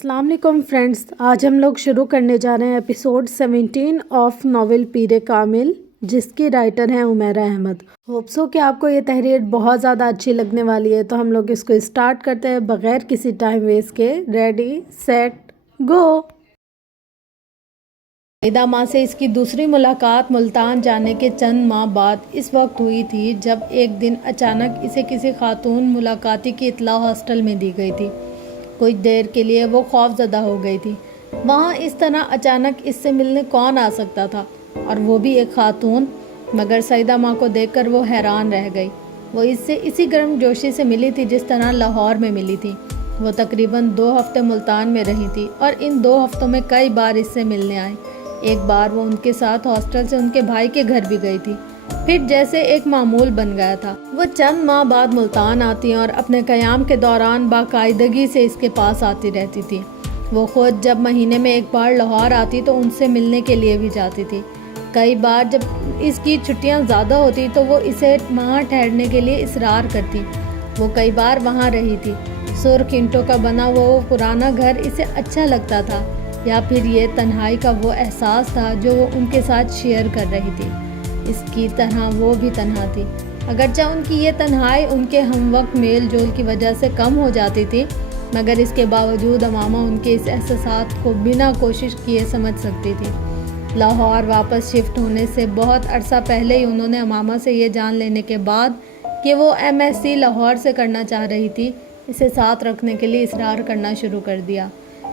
السلام علیکم فرینڈز، آج ہم لوگ شروع کرنے جا رہے ہیں episode 17 of novel Peer Kamil, جس کی رائٹر ہیں عمیرہ احمد۔ ہوپ سو کہ آپ کو یہ تحریر بہت زیادہ اچھی لگنے والی ہے، تو ہم لوگ اس کو اسٹارٹ کرتے ہیں بغیر کسی ٹائم ویسٹ کے۔ ریڈی سیٹ گو۔ سعیدہ ماں سے اس کی دوسری ملاقات ملتان جانے کے چند ماہ بعد اس وقت ہوئی تھی جب ایک دن اچانک اسے کسی خاتون ملاقاتی کی اطلاع ہاسٹل میں دی گئی تھی۔ کچھ دیر کے لیے وہ خوف زدہ ہو گئی تھی۔ وہاں اس طرح اچانک اس سے ملنے کون آ سکتا تھا، اور وہ بھی ایک خاتون؟ مگر سعیدہ ماں کو دیکھ کر وہ حیران رہ گئی۔ وہ اس سے اسی گرم جوشی سے ملی تھی جس طرح لاہور میں ملی تھی۔ وہ تقریباً 2 ہفتے ملتان میں رہی تھی اور ان 2 ہفتوں میں کئی بار اس سے ملنے آئی۔ ایک بار وہ ان کے ساتھ ہاسٹل سے ان کے بھائی کے گھر بھی گئی تھی، پھر جیسے ایک معمول بن گیا تھا۔ وہ چند ماہ بعد ملتان آتی اور اپنے قیام کے دوران باقاعدگی سے اس کے پاس آتی رہتی تھی۔ وہ خود جب مہینے میں ایک بار لاہور آتی تو ان سے ملنے کے لیے بھی جاتی تھی۔ کئی بار جب اس کی چھٹیاں زیادہ ہوتی تو وہ اسے وہاں ٹھہرنے کے لیے اصرار کرتی۔ وہ کئی بار وہاں رہی تھی۔ سرخ اینٹوں کا بنا وہ پرانا گھر اسے اچھا لگتا تھا، یا پھر یہ تنہائی کا وہ احساس تھا جو وہ ان کے ساتھ شیئر کر رہی تھی۔ اس کی طرح وہ بھی تنہا تھی، اگرچہ ان کی یہ تنہائی ان کے ہم وقت میل جول کی وجہ سے کم ہو جاتی تھی، مگر اس کے باوجود امامہ ان کے اس احساسات کو بنا کوشش کیے سمجھ سکتی تھی۔ لاہور واپس شفٹ ہونے سے بہت عرصہ پہلے ہی انہوں نے امامہ سے یہ جان لینے کے بعد کہ وہ MSc لاہور سے کرنا چاہ رہی تھی، اسے ساتھ رکھنے کے لیے اصرار کرنا شروع کر دیا۔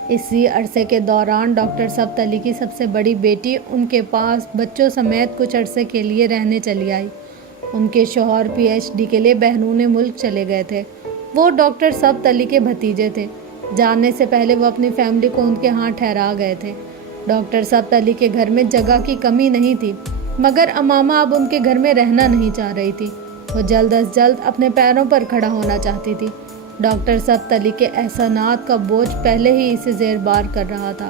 اسی عرصے کے دوران ڈاکٹر ثبت علی کی سب سے بڑی بیٹی ان کے پاس بچوں سمیت کچھ عرصے کے لیے رہنے چلی آئی۔ ان کے شوہر PhD کے لیے بیرون ملک چلے گئے تھے۔ وہ ڈاکٹر ثبت علی کے بھتیجے تھے۔ جانے سے پہلے وہ اپنی فیملی کو ان کے ہاں ٹھہرا گئے تھے۔ ڈاکٹر ثبت علی کے گھر میں جگہ کی کمی نہیں تھی، مگر امامہ اب ان کے گھر میں رہنا نہیں چاہ رہی تھی۔ وہ جلد از جلد اپنے پیروں پر کھڑا ہونا چاہتی تھی۔ ڈاکٹر ثبت علی کے احسانات کا بوجھ پہلے ہی اسے زیر بار کر رہا تھا۔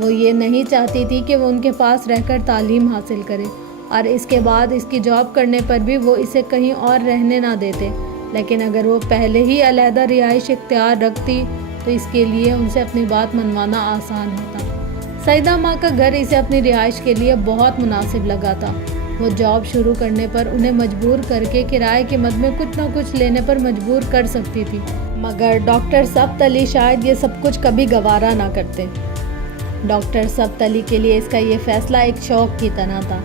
وہ یہ نہیں چاہتی تھی کہ وہ ان کے پاس رہ کر تعلیم حاصل کرے، اور اس کے بعد اس کی جاب کرنے پر بھی وہ اسے کہیں اور رہنے نہ دیتے، لیکن اگر وہ پہلے ہی علیحدہ رہائش اختیار رکھتی تو اس کے لیے ان سے اپنی بات منوانا آسان ہوتا۔ سعیدہ ماں کا گھر اسے اپنی رہائش کے لیے بہت مناسب لگا تھا۔ وہ جاب شروع کرنے پر انہیں مجبور کر کے کرائے کے مد میں کچھ نہ کچھ لینے پر مجبور کر سکتی تھی، مگر ڈاکٹر ثبت علی شاید یہ سب کچھ کبھی گوارا نہ کرتے۔ ڈاکٹر ثبت علی کے لیے اس کا یہ فیصلہ ایک شوق کی طرح تھا۔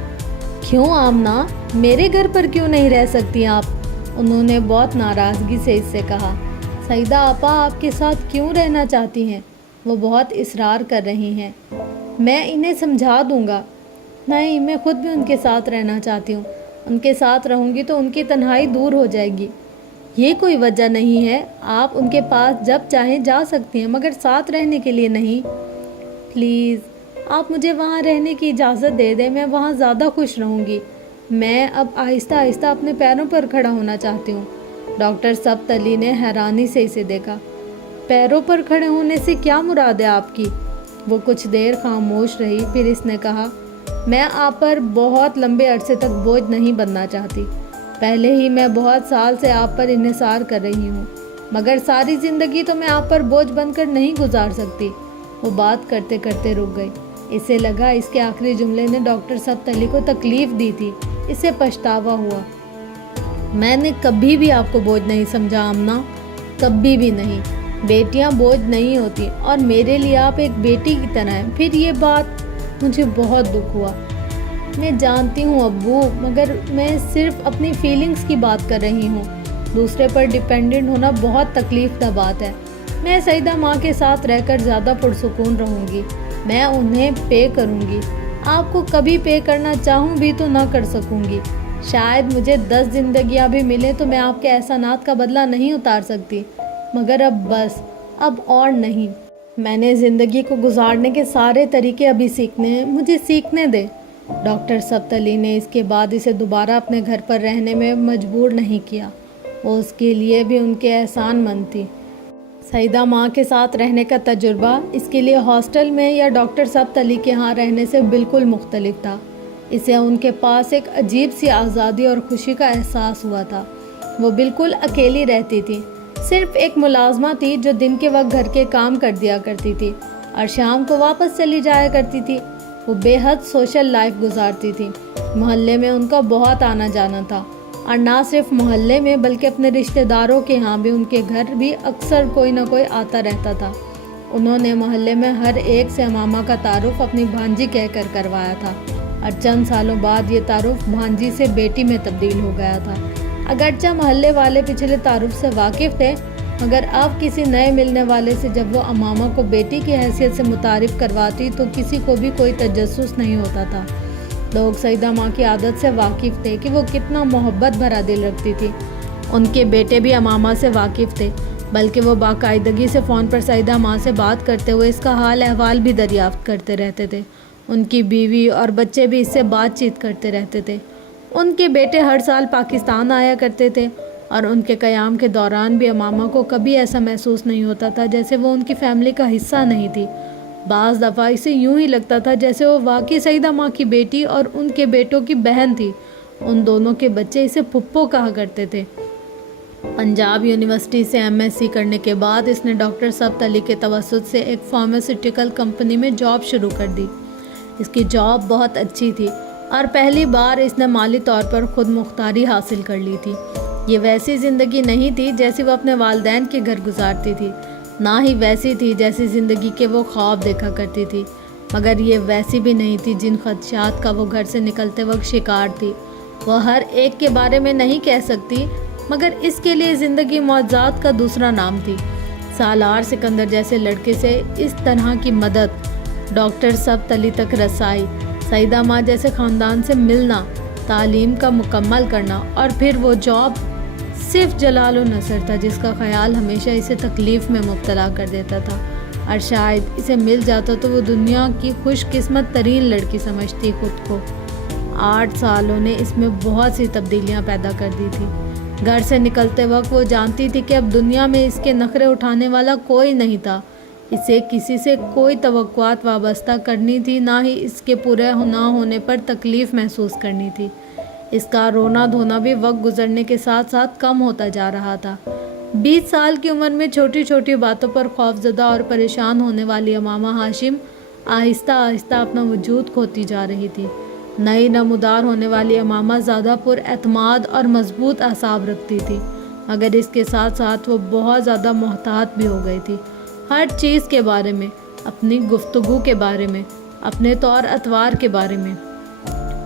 کیوں آمنہ، میرے گھر پر کیوں نہیں رہ سکتی آپ؟ انہوں نے بہت ناراضگی سے اس سے کہا۔ سعیدہ آپا آپ کے ساتھ کیوں رہنا چاہتی ہیں؟ وہ بہت اصرار کر رہی ہیں۔ میں انہیں سمجھا دوں گا۔ نہیں، میں خود بھی ان کے ساتھ رہنا چاہتی ہوں۔ ان کے ساتھ رہوں گی تو ان کی تنہائی دور ہو جائے گی۔ یہ کوئی وجہ نہیں ہے، آپ ان کے پاس جب چاہیں جا سکتی ہیں، مگر ساتھ رہنے کے لیے نہیں۔ پلیز آپ مجھے وہاں رہنے کی اجازت دے دیں، میں وہاں زیادہ خوش رہوں گی۔ میں اب آہستہ آہستہ اپنے پیروں پر کھڑا ہونا چاہتی ہوں۔ ڈاکٹر ثبت علی نے حیرانی سے اسے دیکھا۔ پیروں پر کھڑے ہونے سے کیا مراد ہے آپ کی؟ وہ کچھ دیر خاموش رہی، پھر اس نے کہا، میں آپ پر بہت لمبے عرصے تک بوجھ نہیں بننا چاہتی۔ پہلے ہی میں بہت سال سے آپ پر انحصار کر رہی ہوں، مگر ساری زندگی تو میں آپ پر بوجھ بن کر نہیں گزار سکتی۔ وہ بات کرتے کرتے رک گئی۔ اسے لگا اس کے آخری جملے نے ڈاکٹر ثبت علی کو تکلیف دی تھی۔ اسے پچھتاوا ہوا۔ میں نے کبھی بھی آپ کو بوجھ نہیں سمجھا آمنہ، کبھی بھی نہیں۔ بیٹیاں بوجھ نہیں ہوتی، اور میرے لیے آپ ایک بیٹی کی طرح ہیں۔ پھر یہ بات مجھے بہت دکھ ہوا۔ میں جانتی ہوں ابو، مگر میں صرف اپنی فیلنگز کی بات کر رہی ہوں۔ دوسرے پر ڈیپینڈنٹ ہونا بہت تکلیف دہ بات ہے۔ میں سعیدہ ماں کے ساتھ رہ کر زیادہ پرسکون رہوں گی۔ میں انہیں پے کروں گی۔ آپ کو کبھی پے کرنا چاہوں بھی تو نہ کر سکوں گی۔ شاید مجھے 10 زندگیاں بھی ملیں تو میں آپ کے احسانات کا بدلہ نہیں اتار سکتی، مگر اب بس، اب اور نہیں۔ میں نے زندگی کو گزارنے کے سارے طریقے ابھی سیکھنے ہیں، مجھے سیکھنے دیں۔ ڈاکٹر ثبت علی نے اس کے بعد اسے دوبارہ اپنے گھر پر رہنے میں مجبور نہیں کیا۔ وہ اس کے لیے بھی ان کے احسان مند تھی۔ سعیدہ ماں کے ساتھ رہنے کا تجربہ اس کے لیے ہاسٹل میں یا ڈاکٹر ثبت علی کے ہاں رہنے سے بالکل مختلف تھا۔ اسے ان کے پاس ایک عجیب سی آزادی اور خوشی کا احساس ہوا تھا۔ وہ بالکل اکیلی رہتی تھی۔ صرف ایک ملازمہ تھی جو دن کے وقت گھر کے کام کر دیا کرتی تھی اور شام کو واپس چلی جایا کرتی تھی۔ وہ بے حد سوشل لائف گزارتی تھی۔ محلے میں ان کا بہت آنا جانا تھا، اور نہ صرف محلے میں بلکہ اپنے رشتہ داروں کے ہاں بھی ان کے گھر بھی اکثر کوئی نہ کوئی آتا رہتا تھا۔ انہوں نے محلے میں ہر ایک سے امامہ کا تعارف اپنی بھانجی کہہ کر کروایا تھا، اور چند سالوں بعد یہ تعارف بھانجی سے بیٹی میں تبدیل ہو گیا تھا۔ اگرچہ محلے والے پچھلے تعارف سے واقف تھے، مگر اب کسی نئے ملنے والے سے جب وہ امامہ کو بیٹی کی حیثیت سے متعارف کرواتی تو کسی کو بھی کوئی تجسس نہیں ہوتا تھا۔ لوگ سیدہ ماں کی عادت سے واقف تھے کہ وہ کتنا محبت بھرا دل رکھتی تھی۔ ان کے بیٹے بھی امامہ سے واقف تھے، بلکہ وہ باقاعدگی سے فون پر سیدہ ماں سے بات کرتے ہوئے اس کا حال احوال بھی دریافت کرتے رہتے تھے۔ ان کی بیوی اور بچے بھی اس سے بات چیت کرتے رہتے تھے۔ ان کے بیٹے ہر سال پاکستان آیا کرتے تھے، اور ان کے قیام کے دوران بھی امامہ کو کبھی ایسا محسوس نہیں ہوتا تھا جیسے وہ ان کی فیملی کا حصہ نہیں تھی۔ بعض دفعہ اسے یوں ہی لگتا تھا جیسے وہ واقعی سیدہ ماں کی بیٹی اور ان کے بیٹوں کی بہن تھی۔ ان دونوں کے بچے اسے پھپھو کہا کرتے تھے۔ پنجاب یونیورسٹی سے MSc کرنے کے بعد اس نے ڈاکٹر سبت علی کے توسط سے ایک فارماسیوٹیکل کمپنی میں جاب شروع کر دی۔ اس کی جاب بہت اچھی تھی، اور پہلی بار اس نے مالی طور پر خود مختاری حاصل کر لی تھی۔ یہ ویسی زندگی نہیں تھی جیسی وہ اپنے والدین کے گھر گزارتی تھی، نہ ہی ویسی تھی جیسی زندگی کے وہ خواب دیکھا کرتی تھی، مگر یہ ویسی بھی نہیں تھی جن خدشات کا وہ گھر سے نکلتے وقت شکار تھی۔ وہ ہر ایک کے بارے میں نہیں کہہ سکتی، مگر اس کے لیے زندگی معجزات کا دوسرا نام تھی۔ سالار سکندر جیسے لڑکے سے اس طرح کی مدد، ڈاکٹر سبت علی تک رسائی، سیدہ ماں جیسے خاندان سے ملنا، تعلیم کا مکمل کرنا، اور پھر وہ جاب، صرف جلال و نصر تھا جس کا خیال ہمیشہ اسے تکلیف میں مبتلا کر دیتا تھا، اور شاید اسے مل جاتا تو وہ دنیا کی خوش قسمت ترین لڑکی سمجھتی خود کو۔ 8 سالوں نے اس میں بہت سی تبدیلیاں پیدا کر دی تھی۔ گھر سے نکلتے وقت وہ جانتی تھی کہ اب دنیا میں اس کے نخرے اٹھانے والا کوئی نہیں تھا۔ اسے کسی سے کوئی توقعات وابستہ کرنی تھی، نہ ہی اس کے پورے نہ ہونے پر تکلیف محسوس کرنی تھی۔ اس کا رونا دھونا بھی وقت گزرنے کے ساتھ ساتھ کم ہوتا جا رہا تھا۔ 20 سال کی عمر میں چھوٹی چھوٹی باتوں پر خوفزدہ اور پریشان ہونے والی امامہ ہاشم آہستہ آہستہ اپنا وجود کھوتی جا رہی تھی۔ نئی نمودار ہونے والی امامہ زیادہ پر اعتماد اور مضبوط اعصاب رکھتی تھی، مگر اس کے ساتھ ساتھ وہ بہت زیادہ محتاط بھی ہو گئی تھی، ہر چیز کے بارے میں، اپنی گفتگو کے بارے میں، اپنے طور اتوار کے بارے میں۔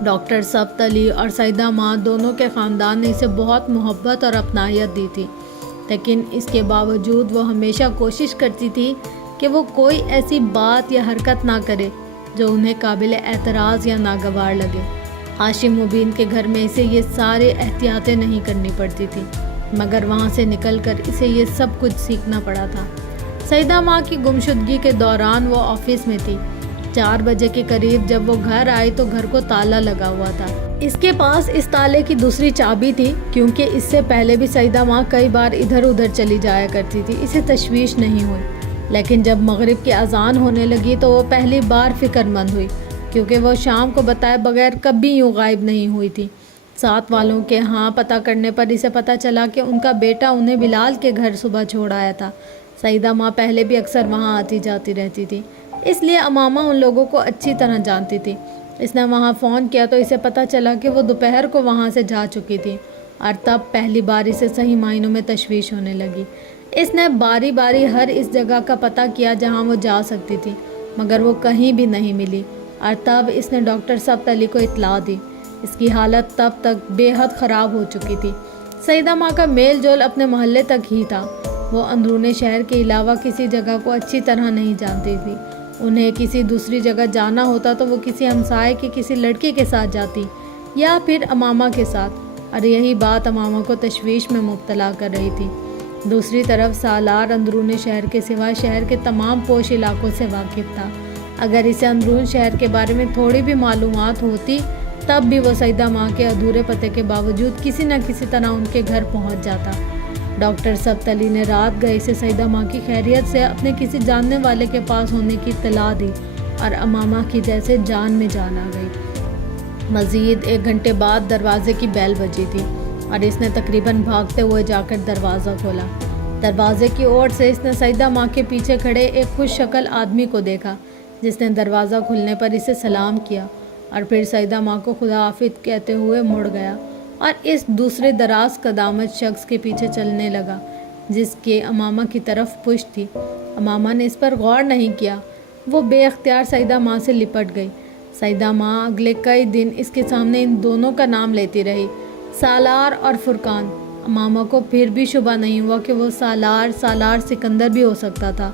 ڈاکٹر سبت علی اور سیدہ ماں دونوں کے خاندان نے اسے بہت محبت اور اپنائیت دی تھی، لیکن اس کے باوجود وہ ہمیشہ کوشش کرتی تھی کہ وہ کوئی ایسی بات یا حرکت نہ کرے جو انہیں قابل اعتراض یا ناگوار لگے۔ ہاشم مبین کے گھر میں اسے یہ سارے احتیاطیں نہیں کرنی پڑتی تھی، مگر وہاں سے نکل کر اسے یہ سب کچھ سیکھنا پڑا تھا۔ سیدہ ماں کی گمشدگی کے دوران وہ آفس میں تھی۔ 4 بجے کے قریب جب وہ گھر آئی تو گھر کو تالا لگا ہوا تھا۔ اس کے پاس اس تالے کی دوسری چابی تھی، کیونکہ اس سے پہلے بھی سیدہ ماں کئی بار ادھر ادھر چلی جایا کرتی تھی۔ اسے تشویش نہیں ہوئی، لیکن جب مغرب کی اذان ہونے لگی تو وہ پہلی بار فکر مند ہوئی، کیونکہ وہ شام کو بتائے بغیر کبھی یوں غائب نہیں ہوئی تھی۔ ساتھ والوں کے ہاں پتہ کرنے پر اسے پتہ چلا کہ ان کا بیٹا انہیں بلال کے گھر صبح چھوڑ آیا تھا۔ سیدہ ماں پہلے بھی اکثر وہاں آتی جاتی رہتی تھی، اس لیے امامہ ان لوگوں کو اچھی طرح جانتی تھی۔ اس نے وہاں فون کیا تو اسے پتہ چلا کہ وہ دوپہر کو وہاں سے جا چکی تھی، اور تب پہلی بار اسے صحیح معنوں میں تشویش ہونے لگی۔ اس نے باری باری ہر اس جگہ کا پتہ کیا جہاں وہ جا سکتی تھی، مگر وہ کہیں بھی نہیں ملی، اور تب اس نے ڈاکٹر سبت علی کو اطلاع دی۔ اس کی حالت تب تک بے حد خراب ہو چکی تھی۔ سیدہ ماں کا میل جول اپنے محلے تک ہی تھا۔ وہ اندرون شہر کے علاوہ کسی جگہ کو اچھی طرح نہیں جانتی تھی۔ انہیں کسی دوسری جگہ جانا ہوتا تو وہ کسی ہمسائے کی کسی لڑکے کے ساتھ جاتی، یا پھر امامہ کے ساتھ، اور یہی بات امامہ کو تشویش میں مبتلا کر رہی تھی۔ دوسری طرف سالار اندرون شہر کے سوا شہر کے تمام پوش علاقوں سے واقف تھا۔ اگر اسے اندرون شہر کے بارے میں تھوڑی بھی معلومات ہوتی تب بھی وہ سیدہ ماں کے ادھورے پتے کے باوجود کسی نہ کسی طرح ان کے گھر پہنچ جاتا۔ ڈاکٹر سبت علی نے رات گئے سے سیدہ ماں کی خیریت سے اپنے کسی جاننے والے کے پاس ہونے کی اطلاع دی، اور امامہ کی جیسے جان میں جان آ گئی۔ مزید 1 گھنٹے بعد دروازے کی بیل بجی تھی، اور اس نے تقریباً بھاگتے ہوئے جا کر دروازہ کھولا۔ دروازے کی اوٹ سے اس نے سعیدہ ماں کے پیچھے کھڑے ایک خوش شکل آدمی کو دیکھا، جس نے دروازہ کھلنے پر اسے سلام کیا اور پھر سعیدہ ماں کو خدا حافظ کہتے ہوئے مڑ گیا اور اس دوسرے دراز قدامت شخص کے پیچھے چلنے لگا جس کے امامہ کی طرف پشت تھی۔ امامہ نے اس پر غور نہیں کیا، وہ بے اختیار سعیدہ ماں سے لپٹ گئی۔ سعیدہ ماں اگلے کئی دن اس کے سامنے ان دونوں کا نام لیتی رہی، سالار اور فرقان۔ امامہ کو پھر بھی شبہ نہیں ہوا کہ وہ سالار سکندر بھی ہو سکتا تھا۔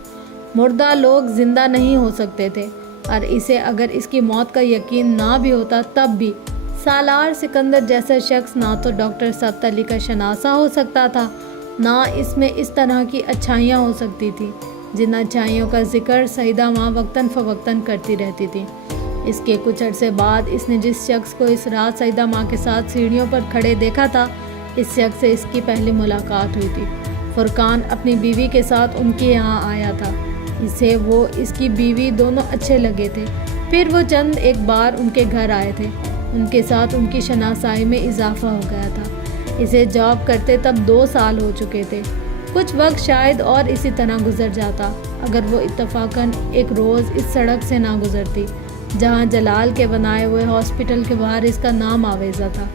مردہ لوگ زندہ نہیں ہو سکتے تھے، اور اسے اگر اس کی موت کا یقین نہ بھی ہوتا تب بھی سالار سکندر جیسا شخص نہ تو ڈاکٹر ثبت علی کا شناسہ ہو سکتا تھا، نہ اس میں اس طرح کی اچھائیاں ہو سکتی تھی جن اچھائیوں کا ذکر سعیدہ ماں وقتاً فوقتاً کرتی رہتی تھی۔ اس کے کچھ عرصے بعد اس نے جس شخص کو اس رات سعیدہ ماں کے ساتھ سیڑھیوں پر کھڑے دیکھا تھا، اس شخص سے اس کی پہلی ملاقات ہوئی تھی۔ فرقان اپنی بیوی کے ساتھ ان کے یہاں آیا تھا۔ اسے وہ اس کی بیوی دونوں اچھے لگے تھے۔ پھر وہ چند ایک بار ان کے گھر آئے تھے۔ ان کے ساتھ ان کی شناسائی میں اضافہ ہو گیا تھا۔ اسے جاب کرتے تب 2 سال ہو چکے تھے۔ کچھ وقت شاید اور اسی طرح گزر جاتا اگر وہ اتفاقاً ایک روز اس سڑک سے نہ گزرتی جہاں جلال کے بنائے ہوئے ہاسپٹل کے باہر اس کا نام آویزہ تھا۔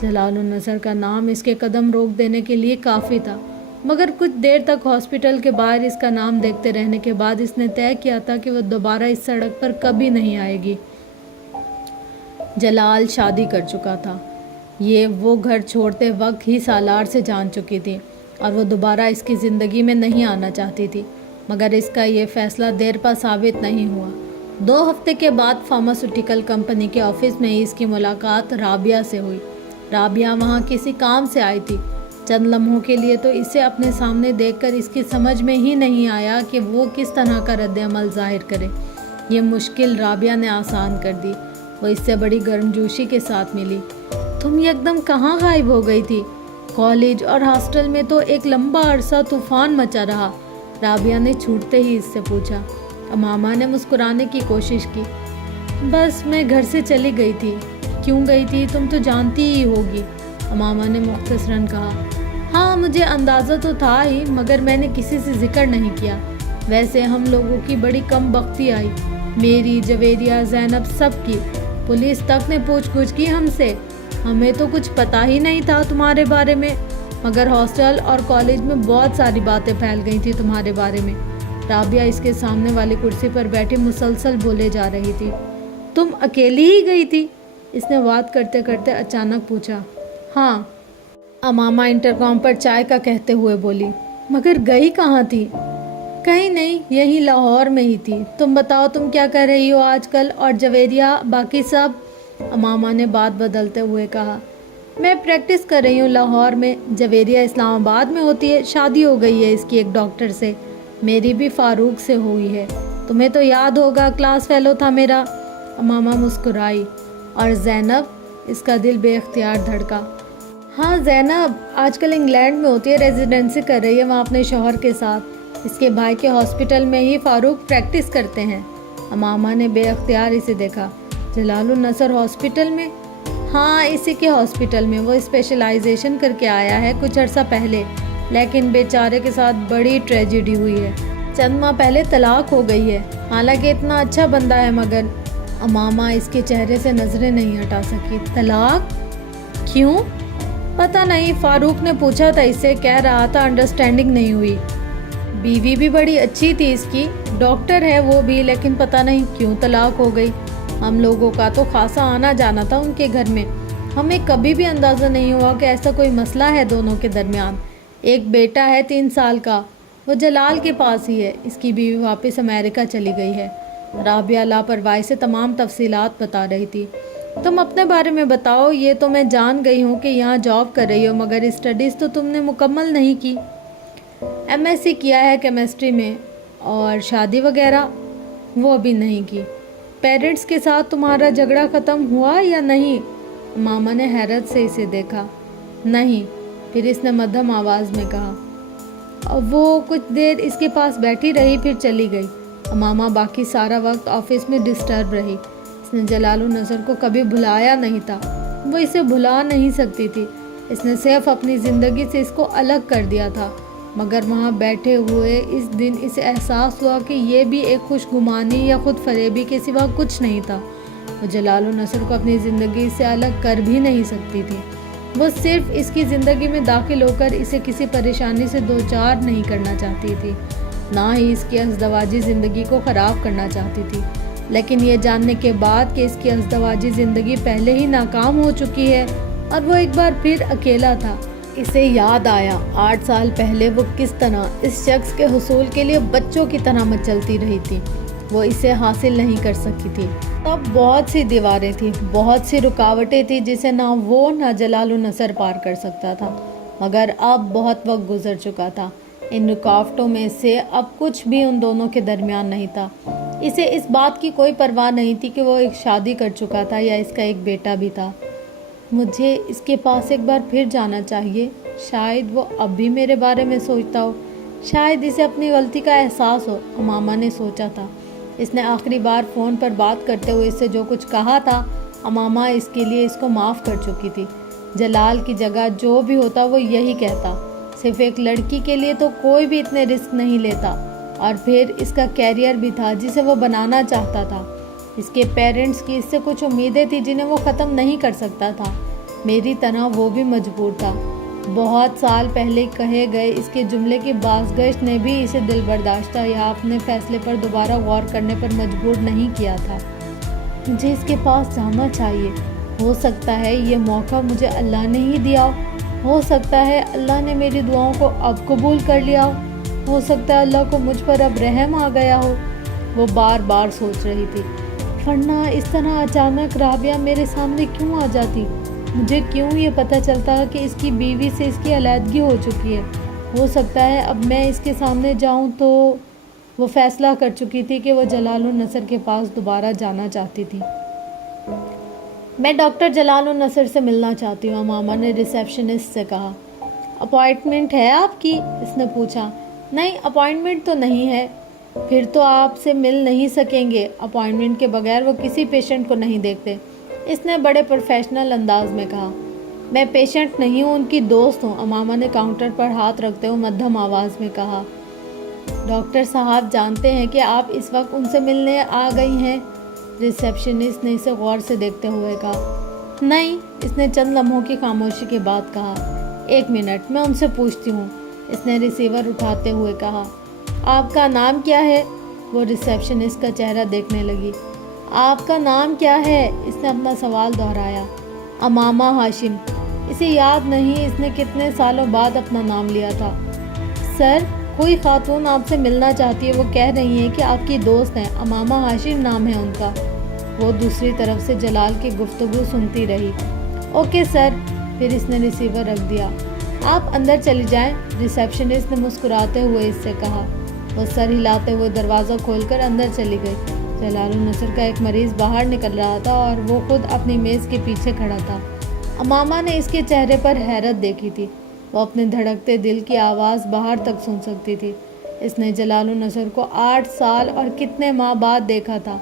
جلال النصر کا نام اس کے قدم روک دینے کے لیے کافی تھا، مگر کچھ دیر تک ہاسپٹل کے باہر اس کا نام دیکھتے رہنے کے بعد اس نے طے کیا تھا کہ وہ دوبارہ اس سڑک پر کبھی نہیں آئے گی۔ جلال شادی کر چکا تھا۔ یہ وہ گھر چھوڑتے وقت ہی سالار سے جان چکی تھی اور وہ دوبارہ اس کی زندگی میں نہیں آنا چاہتی تھی، مگر اس کا یہ فیصلہ دیر پا ثابت نہیں ہوا۔ 2 ہفتے کے بعد فارماسیوٹیکل کمپنی کے آفس میں ہی اس کی ملاقات رابعہ سے ہوئی۔ رابعہ وہاں کسی کام سے آئی تھی۔ چند لمحوں کے لیے تو اسے اپنے سامنے دیکھ کر اس کی سمجھ میں ہی نہیں آیا کہ وہ کس طرح کا رد عمل ظاہر کرے۔ یہ مشکل رابعہ نے آسان کر دی۔ وہ اس سے بڑی گرمجوشی کے ساتھ ملی۔ تم یکدم کہاں غائب ہو گئی تھی؟ کالج اور ہاسٹل میں تو ایک لمبا عرصہ طوفان مچا رہا۔ رابعہ نے چھوٹتے ہی اس سے پوچھا۔ امامہ نے مسکرانے کی کوشش کی۔ بس میں گھر سے چلی گئی تھی۔ کیوں گئی تھی تم تو جانتی ہی ہوگی، امامہ نے مختصراً کہا۔ ہاں مجھے اندازہ تو تھا ہی، مگر میں نے کسی سے ذکر نہیں کیا۔ ویسے ہم لوگوں کی بڑی کم بختی آئی، میری، جویریہ، زینب، سب کی۔ پولیس تک نے پوچھ گچھ کی ہم سے۔ ہمیں تو کچھ پتہ ہی نہیں تھا تمہارے بارے میں، مگر ہاسٹل اور کالج میں بہت ساری باتیں پھیل گئی تھی تمہارے بارے میں۔ رابعہ اس کے سامنے والی کرسی پر بیٹھی مسلسل بولے جا رہی تھی۔ تم اکیلی ہی گئی تھی؟ اس نے بات کرتے کرتے اچانک پوچھا۔ ہاں، امامہ انٹرکام پر چائے کا کہتے ہوئے بولی۔ مگر گئی کہاں تھی؟ کہیں نہیں، یہیں لاہور میں ہی تھی۔ تم بتاؤ تم کیا کر رہی ہو آج کل، اور جویریہ، باقی سب؟ امامہ نے بات بدلتے ہوئے کہا۔ میں پریکٹس کر رہی ہوں لاہور میں، جویریہ اسلام آباد میں ہوتی ہے، شادی ہو گئی ہے اس کی ایک ڈاکٹر سے۔ میری بھی فاروق سے ہوئی ہے، تمہیں تو یاد ہوگا، کلاس فیلو تھا میرا۔ امامہ مسکرائی۔ اور زینب؟ اس کا دل بے اختیار دھڑکا۔ ہاں زینب آج کل انگلینڈ میں ہوتی ہے، ریزیڈنسی کر رہی ہے وہاں اپنے شوہر کے ساتھ۔ اس کے بھائی کے ہاسپٹل میں ہی فاروق پریکٹس کرتے ہیں۔ امامہ نے بے اختیار اسے دیکھا۔ جلال النصر ہاسپٹل میں؟ ہاں اسی کے ہاسپٹل میں، وہ اسپیشلائزیشن کر کے آیا ہے کچھ عرصہ پہلے، لیکن بیچارے کے ساتھ بڑی ٹریجڈی ہوئی ہے۔ چند ماہ پہلے طلاق ہو گئی ہے، حالانکہ اتنا اچھا بندہ ہے، مگر امامہ اس کے چہرے سے نظریں نہیں ہٹا سکی۔ طلاق؟ کیوں؟ پتہ نہیں، فاروق نے پوچھا تھا، اس سے کہہ رہا تھا انڈرسٹینڈنگ نہیں ہوئی۔ بیوی بھی بڑی اچھی تھی اس کی، ڈاکٹر ہے وہ بھی، لیکن پتہ نہیں کیوں طلاق ہو گئی۔ ہم لوگوں کا تو خاصا آنا جانا تھا ان کے گھر میں، ہمیں کبھی بھی اندازہ نہیں ہوا کہ ایسا کوئی مسئلہ ہے دونوں کے درمیان۔ ایک بیٹا ہے 3 سال کا، وہ جلال کے پاس ہی ہے۔ اس کی بیوی واپس امریکہ چلی گئی ہے۔ رابعہ لاپرواہی سے تمام تفصیلات بتا رہی تھی۔ تم اپنے بارے میں بتاؤ، یہ تو میں جان گئی ہوں کہ یہاں جاب کر رہی ہو، مگر اسٹڈیز تو تم نے مکمل نہیں کی۔ MSc کیا ہے کیمسٹری میں، اور شادی وغیرہ وہ بھی نہیں کی۔ پیرنٹس کے ساتھ تمہارا جھگڑا ختم ہوا یا نہیں؟ ماما نے حیرت سے اسے دیکھا۔ نہیں، پھر اس نے مدھم آواز میں کہا۔ وہ کچھ دیر اس کے پاس بیٹھی رہی، پھر چلی گئی۔ ماما باقی سارا وقت آفس میں ڈسٹرب رہی۔ اس نے جلال النصر کو کبھی بھلایا نہیں تھا، وہ اسے بھلا نہیں سکتی تھی۔ اس نے صرف اپنی زندگی سے اس کو الگ کر دیا تھا۔ مگر وہاں بیٹھے ہوئے اس دن اسے احساس ہوا کہ یہ بھی ایک خوش گمانی یا خود فریبی کے سوا کچھ نہیں تھا۔ وہ جلال النصر کو اپنی زندگی سے الگ کر بھی نہیں سکتی تھی۔ وہ صرف اس کی زندگی میں داخل ہو کر اسے کسی پریشانی سے دوچار نہیں کرنا چاہتی تھی، نہ ہی اس کی ازدواجی زندگی کو خراب کرنا چاہتی تھی، لیکن یہ جاننے کے بعد کہ اس کی ازدواجی زندگی پہلے ہی ناکام ہو چکی ہے اور وہ ایک بار پھر اکیلا تھا، اسے یاد آیا 8 سال پہلے وہ کس طرح اس شخص کے حصول کے لیے بچوں کی طرح مچلتی رہی تھی۔ وہ اسے حاصل نہیں کر سکی تھی۔ تب بہت سی دیواریں تھیں، بہت سی رکاوٹیں تھیں جسے نہ وہ نہ جلال النصر پار کر سکتا تھا، مگر اب بہت وقت گزر چکا تھا۔ ان رکاوٹوں میں سے اب کچھ بھی ان دونوں کے درمیان نہیں تھا۔ اسے اس بات کی کوئی پرواہ نہیں تھی کہ وہ ایک شادی کر چکا تھا یا اس کا ایک بیٹا بھی تھا۔ مجھے اس کے پاس ایک بار پھر جانا چاہیے، شاید وہ اب بھی میرے بارے میں سوچتا ہو، شاید اسے اپنی غلطی کا احساس ہو، امامہ نے سوچا تھا۔ اس نے آخری بار فون پر بات کرتے ہوئے اس سے جو کچھ کہا تھا، امامہ اس کے لیے اس کو معاف کر چکی تھی۔ جلال کی جگہ جو بھی ہوتا وہ یہی کہتا، صرف ایک لڑکی کے لیے تو کوئی بھی اتنے رسک نہیں لیتا، اور پھر اس کا کیریئر بھی تھا جسے وہ بنانا چاہتا تھا۔ اس کے پیرنٹس کی اس سے کچھ امیدیں تھیں جنہیں وہ ختم نہیں کر سکتا تھا، میری طرح وہ بھی مجبور تھا۔ بہت سال پہلے کہے گئے اس کے جملے کی بازگشت نے بھی اسے دل برداشتہ یا اپنے فیصلے پر دوبارہ غور کرنے پر مجبور نہیں کیا تھا۔ مجھے اس کے پاس جانا چاہیے، ہو سکتا ہے یہ موقع مجھے اللہ نے ہی دیا ہو سکتا ہے اللہ نے میری دعاؤں کو اب قبول کر لیا ہو سکتا ہے اللہ کو مجھ پر اب رحم آ گیا ہو، وہ بار بار سوچ رہی تھی۔ ورنہ اس طرح اچانک رابعہ میرے سامنے کیوں آ جاتی؟ مجھے کیوں یہ پتہ چلتا کہ اس کی بیوی سے اس کی علیحدگی ہو چکی ہے؟ ہو سکتا ہے اب میں اس کے سامنے جاؤں تو… وہ فیصلہ کر چکی تھی کہ وہ جلال النصر کے پاس دوبارہ جانا چاہتی تھی۔ میں ڈاکٹر جلال النصر سے ملنا چاہتی ہوں، امامہ نے ریسیپشنسٹ سے کہا۔ اپوائنٹمنٹ ہے آپ کی؟ اس نے پوچھا۔ نہیں، اپوائنٹمنٹ تو نہیں ہے۔ پھر تو آپ سے مل نہیں سکیں گے، اپوائنٹمنٹ کے بغیر وہ کسی پیشنٹ کو نہیں دیکھتے، اس نے بڑے پروفیشنل انداز میں کہا۔ میں پیشنٹ نہیں ہوں، ان کی دوست ہوں، امامہ نے کاؤنٹر پر ہاتھ رکھتے ہوئے مدھم آواز میں کہا۔ ڈاکٹر صاحب جانتے ہیں کہ آپ اس وقت ان سے ملنے آ گئی ہیں؟ ریسیپشنسٹ نے اسے غور سے دیکھتے ہوئے کہا۔ نہیں، اس نے چند لمحوں کی خاموشی کے بعد کہا۔ ایک منٹ، میں ان سے پوچھتی ہوں، اس نے ریسیور اٹھاتے ہوئے کہا۔ آپ کا نام کیا ہے؟ وہ ریسیپشنسٹ کا چہرہ دیکھنے لگی۔ آپ کا نام کیا ہے؟ اس نے اپنا سوال دہرایا۔ امامہ ہاشم۔ اسے یاد نہیں اس نے کتنے سالوں بعد اپنا نام لیا تھا۔ سر، کوئی خاتون آپ سے ملنا چاہتی ہے، وہ کہہ رہی ہیں کہ آپ کی دوست ہیں، امامہ ہاشم نام ہے ان کا۔ وہ دوسری طرف سے جلال کی گفتگو سنتی رہی۔ اوکے سر، پھر اس نے ریسیور رکھ دیا۔ آپ اندر چلی جائیں، ریسیپشنسٹ نے مسکراتے ہوئے اس سے کہا۔ وہ سر ہلاتے ہوئے دروازہ کھول کر اندر چلی گئی۔ جلال النصر کا ایک مریض باہر نکل رہا تھا اور وہ خود اپنی میز کے پیچھے کھڑا تھا۔ امامہ نے اس کے چہرے پر حیرت دیکھی تھی، وہ اپنے دھڑکتے دل کی آواز باہر تک سن سکتی تھی۔ اس نے جلال النصر کو 8 سال اور کتنے ماہ بعد دیکھا تھا۔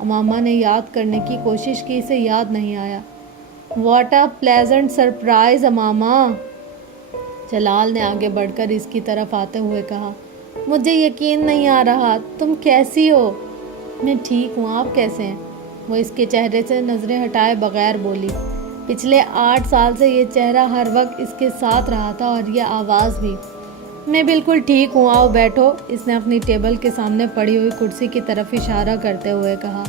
امامہ نے یاد کرنے کی کوشش کی، اسے یاد نہیں آیا۔ واٹ اے پلیزنٹ سرپرائز امامہ، جلال نے آگے بڑھ کر اس کی طرف آتے ہوئے کہا۔ مجھے یقین نہیں آ رہا، تم کیسی ہو؟ میں ٹھیک ہوں، آپ کیسے ہیں؟ وہ اس کے چہرے سے نظریں ہٹائے بغیر بولی۔ پچھلے 8 سال سے یہ چہرہ ہر وقت اس کے ساتھ رہا تھا اور یہ آواز بھی۔ میں بالکل ٹھیک ہوں، آؤ بیٹھو، اس نے اپنی ٹیبل کے سامنے پڑی ہوئی کرسی کی طرف اشارہ کرتے ہوئے کہا۔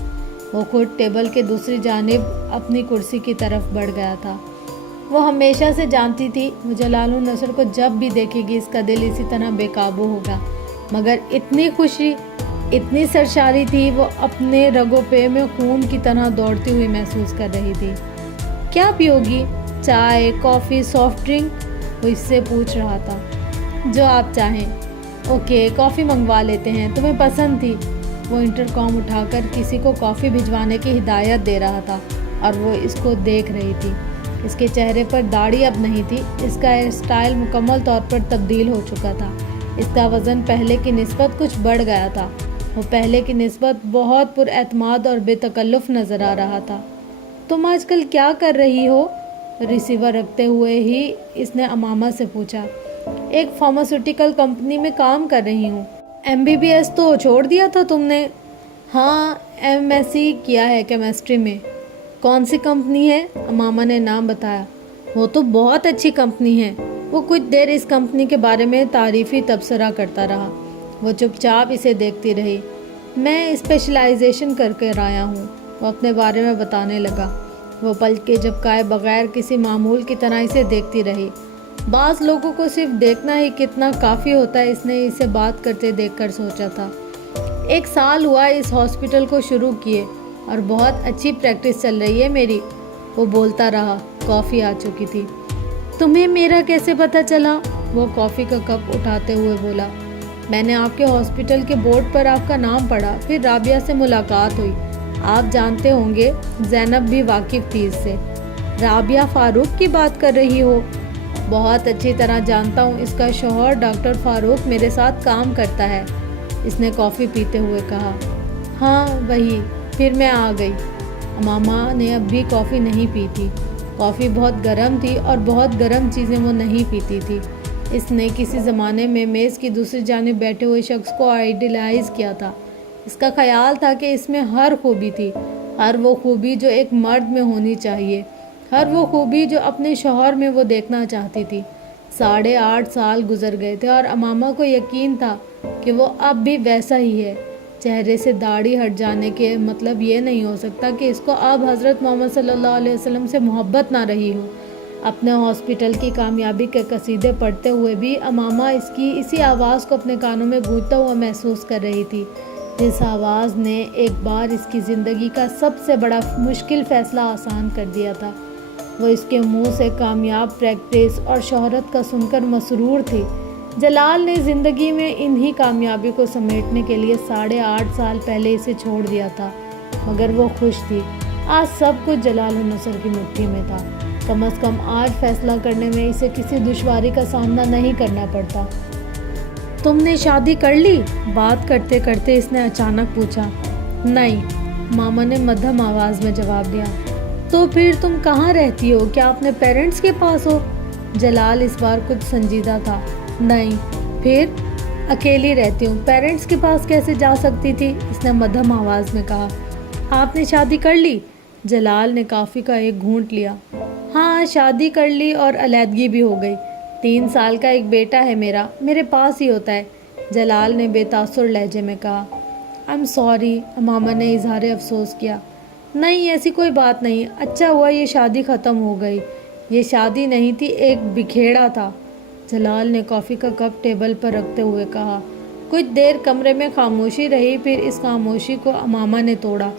وہ خود ٹیبل کے دوسری جانب اپنی کرسی کی طرف بڑھ گیا تھا۔ وہ ہمیشہ سے جانتی تھی وہ جلال النصر کو جب بھی دیکھے گی اس کا دل اسی طرح بے قابو ہوگا، مگر اتنی خوشی، اتنی سرشاری تھی، وہ اپنے رگوں پہ میں خون کی طرح دوڑتی ہوئی محسوس کر رہی تھی۔ کیا پیو گی؟ چائے، کافی، سافٹ ڈرنک؟ وہ اس سے پوچھ رہا تھا۔ جو آپ چاہیں۔ اوکے، کافی منگوا لیتے ہیں، تمہیں پسند تھی؟ وہ انٹرکام اٹھا کر کسی کو کافی بھجوانے کی ہدایت دے رہا تھا اور وہ اس کو دیکھ رہی تھی۔ اس کے چہرے پر داڑھی اب نہیں تھی، اس کا ہیئر اسٹائل مکمل طور پر تبدیل ہو چکا تھا، اس کا وزن پہلے کی نسبت کچھ بڑھ گیا تھا، وہ پہلے کی نسبت بہت پر اعتماد اور بے تکلف نظر آ رہا تھا۔ تم آج کل کیا کر رہی ہو؟ ریسیور رکھتے ہوئے ہی اس نے امامہ سے پوچھا۔ ایک فارماسیوٹیکل کمپنی میں کام کر رہی ہوں۔ MBBS تو چھوڑ دیا تھا تم نے؟ ہاں، MSc کیا ہے کیمسٹری میں۔ کون سی کمپنی ہے؟ امامہ نے نام بتایا۔ وہ تو بہت اچھی کمپنی ہے۔ وہ کچھ دیر اس کمپنی کے بارے میں تعریفی تبصرہ کرتا رہا۔ وہ چپ چاپ اسے دیکھتی رہی۔ میں اسپیشلائزیشن کر کے آیا ہوں، وہ اپنے بارے میں بتانے لگا۔ وہ پلک کے جھپکائے بغیر کسی معمول کی طرح اسے دیکھتی رہی۔ بعض لوگوں کو صرف دیکھنا ہی کتنا کافی ہوتا ہے، اس نے اسے بات کرتے دیکھ کر سوچا تھا۔ 1 سال ہوا اس ہاسپٹل کو شروع کیے اور بہت اچھی پریکٹس چل رہی ہے میری، وہ بولتا رہا۔ کافی آ چکی تھی۔ تمہیں میرا کیسے پتہ چلا؟ وہ کافی کا کپ اٹھاتے ہوئے بولا۔ میں نے آپ کے ہاسپٹل کے بورڈ پر آپ کا نام پڑھا، پھر رابعہ سے ملاقات ہوئی۔ آپ جانتے ہوں گے، زینب بھی واقف تھی اس سے۔ رابعہ فاروق کی بات کر رہی ہو؟ بہت اچھی طرح جانتا ہوں، اس کا شوہر ڈاکٹر فاروق میرے ساتھ کام کرتا ہے، اس نے کافی پیتے ہوئے کہا۔ ہاں وہی، پھر میں آ گئی۔ امامہ نے اب بھی کافی نہیں پی تھی۔ کافی بہت گرم تھی اور بہت گرم چیزیں وہ نہیں پیتی تھی۔ اس نے کسی زمانے میں میز کی دوسری جانب بیٹھے ہوئے شخص کو آئیڈیلائز کیا تھا۔ اس کا خیال تھا کہ اس میں ہر خوبی تھی، ہر وہ خوبی جو ایک مرد میں ہونی چاہیے، ہر وہ خوبی جو اپنے شوہر میں وہ دیکھنا چاہتی تھی۔ 8.5 سال گزر گئے تھے اور امامہ کو یقین تھا کہ وہ اب بھی ویسا ہی ہے۔ چہرے سے داڑھی ہٹ جانے کے مطلب یہ نہیں ہو سکتا کہ اس کو اب حضرت محمد صلی اللہ علیہ وسلم سے محبت نہ رہی ہو۔ اپنے ہاسپٹل کی کامیابی کے قصیدے پڑھتے ہوئے بھی امامہ اس کی اسی آواز کو اپنے کانوں میں گونجتا ہوا محسوس کر رہی تھی، جس آواز نے ایک بار اس کی زندگی کا سب سے بڑا مشکل فیصلہ آسان کر دیا تھا۔ وہ اس کے منہ سے کامیاب پریکٹس اور شہرت کا سن کر مسرور تھی۔ جلال نے زندگی میں انہی کامیابی کو سمیٹنے کے لیے 8.5 سال پہلے اسے چھوڑ دیا تھا، مگر وہ خوش تھی۔ آج سب کچھ جلال النصر کی مٹھی میں تھا۔ کم از کم آج فیصلہ کرنے میں اسے کسی دشواری کا سامنا نہیں کرنا پڑتا۔ تم نے شادی کر لی؟ بات کرتے کرتے اس نے اچانک پوچھا۔ نہیں، ماما نے مدھم آواز میں جواب دیا۔ تو پھر تم کہاں رہتی ہو؟ کیا اپنے پیرنٹس کے پاس ہو؟ جلال اس بار کچھ سنجیدہ تھا۔ نہیں، پھر اکیلی رہتی ہوں۔ پیرنٹس کے پاس کیسے جا سکتی تھی؟ اس نے مدھم آواز میں کہا۔ آپ نے شادی کر لی؟ جلال نے کافی کا ایک گھونٹ لیا۔ ہاں، شادی کر لی اور علیحدگی بھی ہو گئی۔ 3 سال کا ایک بیٹا ہے میرا، میرے پاس ہی ہوتا ہے، جلال نے بے تاثر لہجے میں کہا۔ I'm sorry، امامہ نے اظہار افسوس کیا۔ نہیں، ایسی کوئی بات نہیں، اچھا ہوا یہ شادی ختم ہو گئی۔ یہ شادی نہیں تھی، ایک بکھیڑا تھا، جلال نے کافی کا کپ ٹیبل پر رکھتے ہوئے کہا۔ کچھ دیر کمرے میں خاموشی رہی، پھر اس خاموشی کو امامہ نے توڑا۔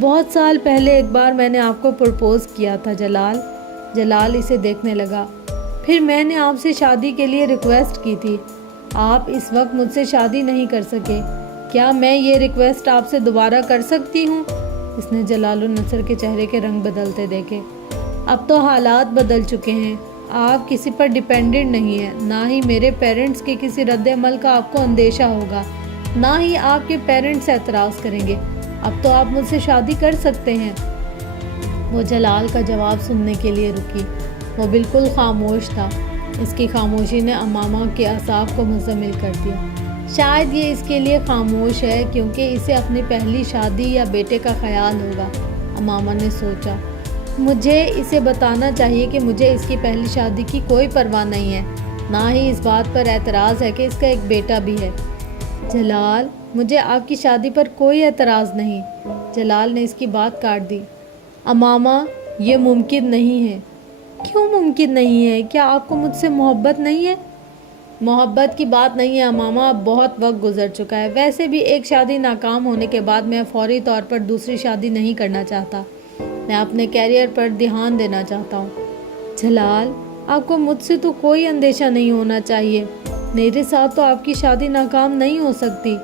بہت سال پہلے ایک بار میں نے آپ کو پرپوز کیا تھا جلال۔ جلال اسے دیکھنے لگا۔ پھر میں نے آپ سے شادی کے لیے ریکویسٹ کی تھی۔ آپ اس وقت مجھ سے شادی نہیں کر سکے، کیا میں یہ ریکویسٹ آپ سے دوبارہ کر سکتی ہوں؟ اس نے جلال النصر کے چہرے کے رنگ بدلتے دیکھے۔ اب تو حالات بدل چکے ہیں، آپ کسی پر ڈیپینڈنٹ نہیں ہیں، نہ ہی میرے پیرنٹس کے کسی رد عمل کا آپ کو اندیشہ ہوگا، نہ ہی آپ کے پیرنٹس اعتراض کریں گے۔ اب تو آپ مجھ سے شادی کر سکتے ہیں۔ وہ جلال کا جواب سننے کے لیے رکی۔ وہ بالکل خاموش تھا۔ اس کی خاموشی نے امامہ کے اعصاب کو مزمل کر دیا۔ شاید یہ اس کے لیے خاموش ہے کیونکہ اسے اپنی پہلی شادی یا بیٹے کا خیال ہوگا، امامہ نے سوچا۔ مجھے اسے بتانا چاہیے کہ مجھے اس کی پہلی شادی کی کوئی پرواہ نہیں ہے، نہ ہی اس بات پر اعتراض ہے کہ اس کا ایک بیٹا بھی ہے۔ جلال، مجھے آپ کی شادی پر کوئی اعتراض نہیں، جلال نے اس کی بات کاٹ دی۔ امامہ، یہ ممکن نہیں ہے۔ کیوں ممکن نہیں ہے؟ کیا آپ کو مجھ سے محبت نہیں ہے؟ محبت کی بات نہیں ہے امامہ، اب بہت وقت گزر چکا ہے۔ ویسے بھی ایک شادی ناکام ہونے کے بعد میں فوری طور پر دوسری شادی نہیں کرنا چاہتا، میں اپنے کیریئر پر دھیان دینا چاہتا ہوں۔ جلال، آپ کو مجھ سے تو کوئی اندیشہ نہیں ہونا چاہیے، میرے ساتھ تو آپ کی شادی ناکام نہیں ہو سکتی۔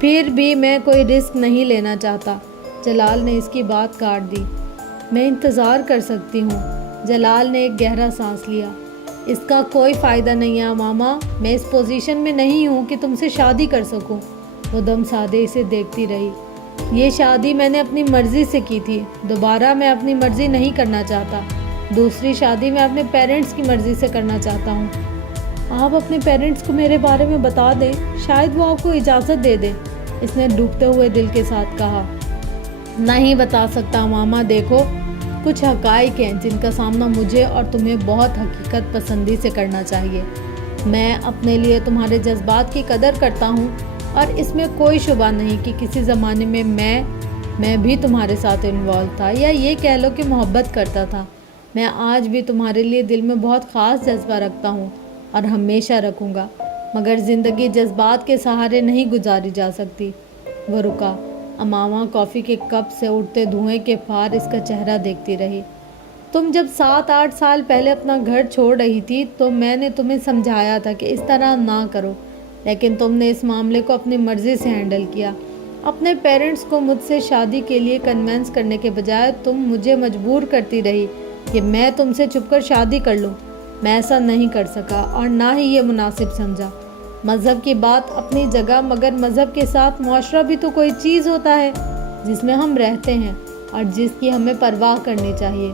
پھر بھی میں کوئی رسک نہیں لینا چاہتا، جلال نے اس کی بات کاٹ دی۔ میں انتظار کر سکتی ہوں، جلال نے ایک گہرا سانس لیا۔ اس کا کوئی فائدہ نہیں ہے امامہ، میں اس پوزیشن میں نہیں ہوں کہ تم سے شادی کر سکوں۔ وہ دم سادے اسے دیکھتی رہی۔ یہ شادی میں نے اپنی مرضی سے کی تھی، دوبارہ میں اپنی مرضی نہیں کرنا چاہتا۔ دوسری شادی میں اپنے پیرنٹس کی مرضی سے کرنا چاہتا ہوں۔ آپ اپنے پیرنٹس کو میرے بارے میں بتا دیں، شاید وہ آپ کو اجازت دے دیں، اس نے ڈوبتے ہوئے دل کے ساتھ کہا۔ نہیں بتا سکتا ماما، دیکھو کچھ حقائق ہیں جن کا سامنا مجھے اور تمہیں بہت حقیقت پسندی سے کرنا چاہیے۔ میں اپنے لیے تمہارے جذبات کی قدر کرتا ہوں اور اس میں کوئی شبہ نہیں کہ کسی زمانے میں میں بھی تمہارے ساتھ انوالو تھا، یا یہ کہہ لو کہ محبت کرتا تھا۔ میں آج بھی تمہارے لیے دل میں بہت خاص جذبہ رکھتا ہوں اور ہمیشہ رکھوں گا، مگر زندگی جذبات کے سہارے نہیں گزاری جا سکتی۔ وہ رکا۔ امامہ کافی کے کپ سے اٹھتے دھوئیں کے پھار اس کا چہرہ دیکھتی رہی۔ تم جب 7-8 سال پہلے اپنا گھر چھوڑ رہی تھی تو میں نے تمہیں سمجھایا تھا کہ اس طرح نہ کرو، لیکن تم نے اس معاملے کو اپنی مرضی سے ہینڈل کیا۔ اپنے پیرنٹس کو مجھ سے شادی کے لیے کنونس کرنے کے بجائے تم مجھے مجبور کرتی رہی کہ میں تم سے چھپ کر شادی کر لوں۔ میں ایسا نہیں کر سکا اور نہ ہی یہ مناسب سمجھا۔ مذہب کی بات اپنی جگہ، مگر مذہب کے ساتھ معاشرہ بھی تو کوئی چیز ہوتا ہے جس میں ہم رہتے ہیں اور جس کی ہمیں پرواہ کرنی چاہیے۔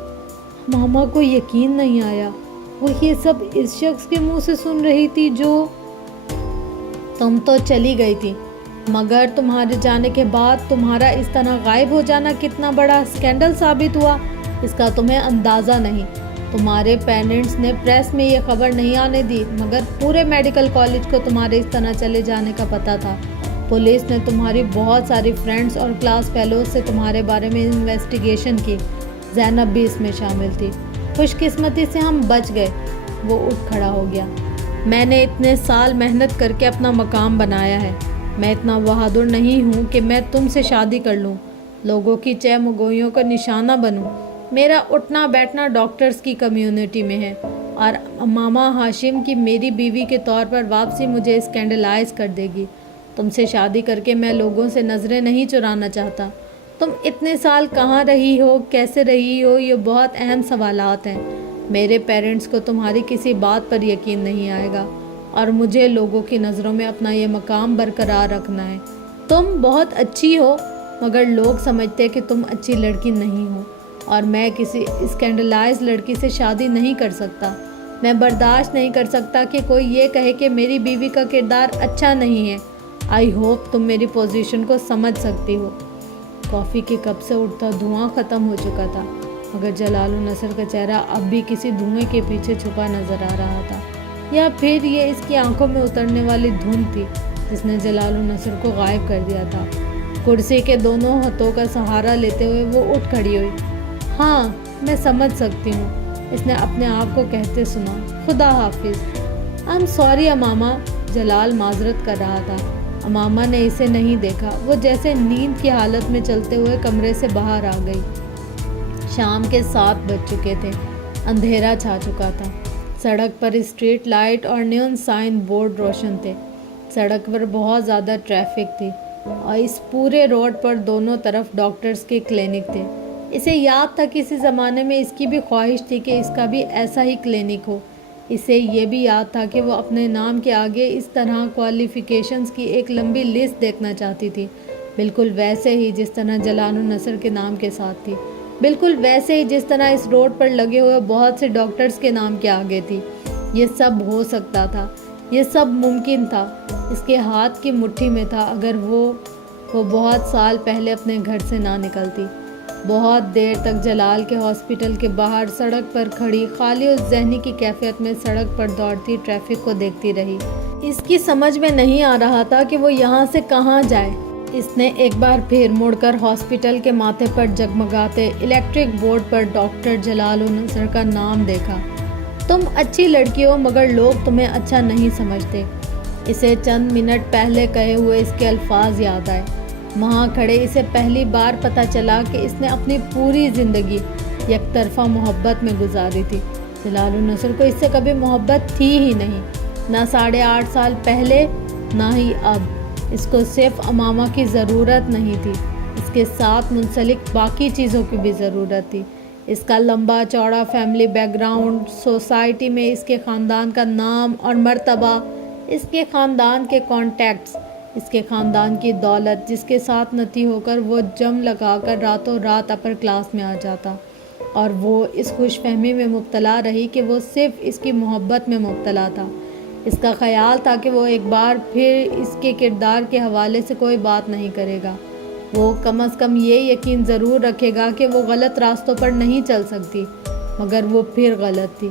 ماما کو یقین نہیں آیا، وہ یہ سب اس شخص کے منہ سے سن رہی تھی جو… تم تو چلی گئی تھی، مگر تمہارے جانے کے بعد تمہارا اس طرح غائب ہو جانا کتنا بڑا اسکینڈل ثابت ہوا، اس کا تمہیں اندازہ نہیں۔ تمہارے پیرنٹس نے پریس میں یہ خبر نہیں آنے دی، مگر پورے میڈیکل کالج کو تمہارے اس طرح چلے جانے کا پتہ تھا۔ پولیس نے تمہاری بہت ساری فرینڈز اور کلاس فیلوز سے تمہارے بارے میں انویسٹیگیشن کی، زینب بھی اس میں شامل تھی۔ خوش قسمتی سے ہم بچ گئے۔ وہ اٹھ کھڑا ہو گیا۔ میں نے اتنے سال محنت کر کے اپنا مقام بنایا ہے، میں اتنا بہادر نہیں ہوں کہ میں تم سے شادی کر لوں، لوگوں کی چہمگوئیوں کا نشانہ بنوں۔ میرا اٹھنا بیٹھنا ڈاکٹرز کی کمیونٹی میں ہے، اور ماما ہاشم کی میری بیوی کے طور پر واپسی مجھے اسکینڈلائز کر دے گی۔ تم سے شادی کر کے میں لوگوں سے نظریں نہیں چرانا چاہتا۔ تم اتنے سال کہاں رہی ہو، کیسے رہی ہو، یہ بہت اہم سوالات ہیں۔ میرے پیرنٹس کو تمہاری کسی بات پر یقین نہیں آئے گا، اور مجھے لوگوں کی نظروں میں اپنا یہ مقام برقرار رکھنا ہے۔ تم بہت اچھی ہو، مگر لوگ سمجھتے کہ تم اچھی لڑکی نہیں ہو، اور میں کسی اسکینڈلائز لڑکی سے شادی نہیں کر سکتا۔ میں برداشت نہیں کر سکتا کہ کوئی یہ کہے کہ میری بیوی کا کردار اچھا نہیں ہے۔ آئی ہوپ تم میری پوزیشن کو سمجھ سکتی ہو۔ کافی کے کپ سے اٹھتا دھواں ختم ہو چکا تھا، مگر جلال النصر کا چہرہ اب بھی کسی دھوئیں کے پیچھے چھپا نظر آ رہا تھا، یا پھر یہ اس کی آنکھوں میں اترنے والی دھند تھی جس نے جلال النصر کو غائب کر دیا تھا۔ کرسی کے دونوں ہاتھوں کا سہارا لیتے ہوئے وہ اٹھ کھڑی ہوئی۔ ہاں میں سمجھ سکتی ہوں، اس نے اپنے آپ کو کہتے سنا۔ خدا حافظ۔ آئی ایم سوری امامہ، جلال معذرت کر رہا تھا۔ امامہ نے اسے نہیں دیکھا، وہ جیسے نیند کی حالت میں چلتے ہوئے کمرے سے باہر آ گئی۔ شام کے 7 بج چکے تھے، اندھیرا چھا چکا تھا۔ سڑک پر اسٹریٹ لائٹ اور نیون سائن بورڈ روشن تھے۔ سڑک پر بہت زیادہ ٹریفک تھی، اور اس پورے روڈ پر دونوں طرف ڈاکٹرز کے کلینک تھے۔ اسے یاد تھا کہ کسی زمانے میں اس کی بھی خواہش تھی کہ اس کا بھی ایسا ہی کلینک ہو۔ اسے یہ بھی یاد تھا کہ وہ اپنے نام کے آگے اس طرح کوالیفیکیشنز کی ایک لمبی لسٹ دیکھنا چاہتی تھی، بالکل ویسے ہی جس طرح جلال النصر کے نام کے ساتھ تھی، بالکل ویسے ہی جس طرح اس روڈ پر لگے ہوئے بہت سے ڈاکٹرز کے نام کے آگے تھی۔ یہ سب ہو سکتا تھا، یہ سب ممکن تھا، اس کے ہاتھ کی مٹھی میں تھا، اگر وہ بہت سال پہلے اپنے گھر سے نہ نکلتی۔ بہت دیر تک جلال کے ہاسپٹل کے باہر سڑک پر کھڑی خالی اور ذہنی کی کیفیت میں سڑک پر دوڑتی ٹریفک کو دیکھتی رہی۔ اس کی سمجھ میں نہیں آ رہا تھا کہ وہ یہاں سے کہاں جائے۔ اس نے ایک بار پھر مڑ کر ہاسپٹل کے ماتھے پر جگمگاتے الیکٹرک بورڈ پر ڈاکٹر جلال النصر کا نام دیکھا۔ تم اچھی لڑکی ہو، مگر لوگ تمہیں اچھا نہیں سمجھتے۔ اسے چند منٹ پہلے کہے ہوئے اس کے الفاظ یاد آئے۔ وہاں کھڑے اسے پہلی بار پتہ چلا کہ اس نے اپنی پوری زندگی یک طرفہ محبت میں گزاری تھی۔ جلال النصر کو اس سے کبھی محبت تھی ہی نہیں، نہ 8.5 سال پہلے، نہ ہی اب۔ اس کو صرف امامہ کی ضرورت نہیں تھی، اس کے ساتھ منسلک باقی چیزوں کی بھی ضرورت تھی۔ اس کا لمبا چوڑا فیملی بیک گراؤنڈ، سوسائٹی میں اس کے خاندان کا نام اور مرتبہ، اس کے خاندان کے کانٹیکٹس، اس کے خاندان کی دولت جس کے ساتھ نتی ہو کر وہ جم لگا کر راتوں رات اپر کلاس میں آ جاتا، اور وہ اس خوش فہمی میں مبتلا رہی کہ وہ صرف اس کی محبت میں مبتلا تھا۔ اس کا خیال تھا کہ وہ ایک بار پھر اس کے کردار کے حوالے سے کوئی بات نہیں کرے گا۔ وہ کم از کم یہ یقین ضرور رکھے گا کہ وہ غلط راستوں پر نہیں چل سکتی، مگر وہ پھر غلط تھی۔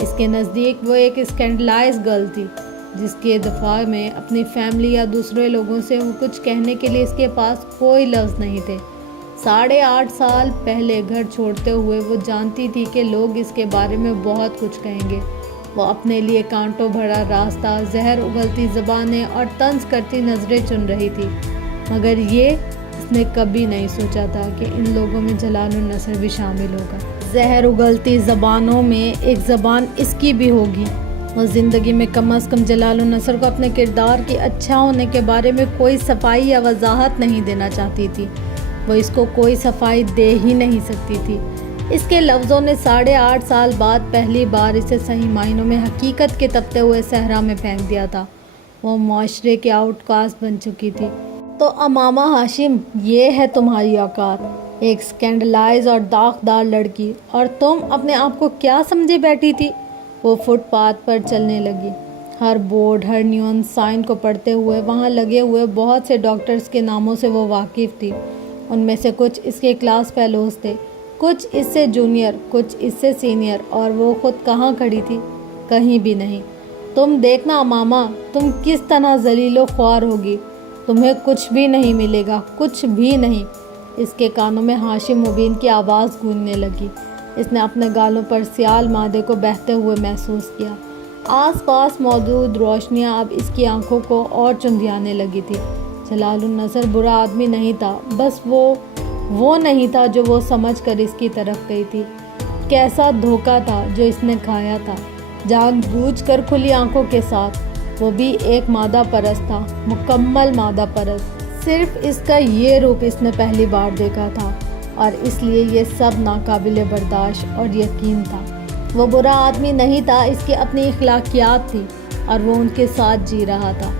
اس کے نزدیک وہ ایک اسکینڈلائز گرل تھی، جس کے دفاع میں اپنی فیملی یا دوسرے لوگوں سے کچھ کہنے کے لیے اس کے پاس کوئی لفظ نہیں تھے۔ 8.5 سال پہلے گھر چھوڑتے ہوئے وہ جانتی تھی کہ لوگ اس کے بارے میں بہت کچھ کہیں گے۔ وہ اپنے لیے کانٹوں بھرا راستہ، زہر اگلتی زبانیں اور طنز کرتی نظریں چن رہی تھی، مگر یہ اس نے کبھی نہیں سوچا تھا کہ ان لوگوں میں جلال النصر بھی شامل ہوگا۔ زہر اگلتی زبانوں میں ایک زبان اس کی بھی ہوگی۔ وہ زندگی میں کم از کم جلال النصر کو اپنے کردار کے اچھا ہونے کے بارے میں کوئی صفائی یا وضاحت نہیں دینا چاہتی تھی۔ وہ اس کو کوئی صفائی دے ہی نہیں سکتی تھی۔ اس کے لفظوں نے 8.5 سال بعد پہلی بار اسے صحیح معنوں میں حقیقت کے تپتے ہوئے صحرا میں پھینک دیا تھا۔ وہ معاشرے کے آؤٹ کاسٹ بن چکی تھی۔ تو امامہ ہاشم، یہ ہے تمہاری اوقات، ایک اسکینڈلائز اور داغدار لڑکی، اور تم اپنے آپ کو کیا سمجھے بیٹھی تھی؟ وہ فٹ پاتھ پر چلنے لگی، ہر بورڈ، ہر نیون سائن کو پڑھتے ہوئے۔ وہاں لگے ہوئے بہت سے ڈاکٹرز کے ناموں سے وہ واقف تھی۔ ان میں سے کچھ اس کے کلاس فیلوز تھے، کچھ اس سے جونیئر، کچھ اس سے سینئر، اور وہ خود کہاں کھڑی تھی؟ کہیں بھی نہیں۔ تم دیکھنا امامہ، تم کس طرح ذلیل و خوار ہوگی، تمہیں کچھ بھی نہیں ملے گا، کچھ بھی نہیں۔ اس کے کانوں میں ہاشم مبین کی آواز گونجنے لگی۔ اس نے اپنے گالوں پر سیال مادے کو بہتے ہوئے محسوس کیا۔ آس پاس موجود روشنیاں اب اس کی آنکھوں کو اور چندھیانے لگی تھی۔ جلال النصر برا آدمی نہیں تھا، بس وہ نہیں تھا جو وہ سمجھ کر اس کی طرف گئی تھی۔ کیسا دھوکہ تھا جو اس نے کھایا تھا، جان بوجھ کر کھلی آنکھوں کے ساتھ۔ وہ بھی ایک مادہ پرست تھا، مکمل مادہ پرست۔ صرف اس کا یہ روپ اس نے پہلی بار دیکھا تھا، اور اس لیے یہ سب ناقابل برداشت اور یقین تھا۔ وہ برا آدمی نہیں تھا، اس کی اپنی اخلاقیات تھی، اور وہ ان کے ساتھ جی رہا تھا۔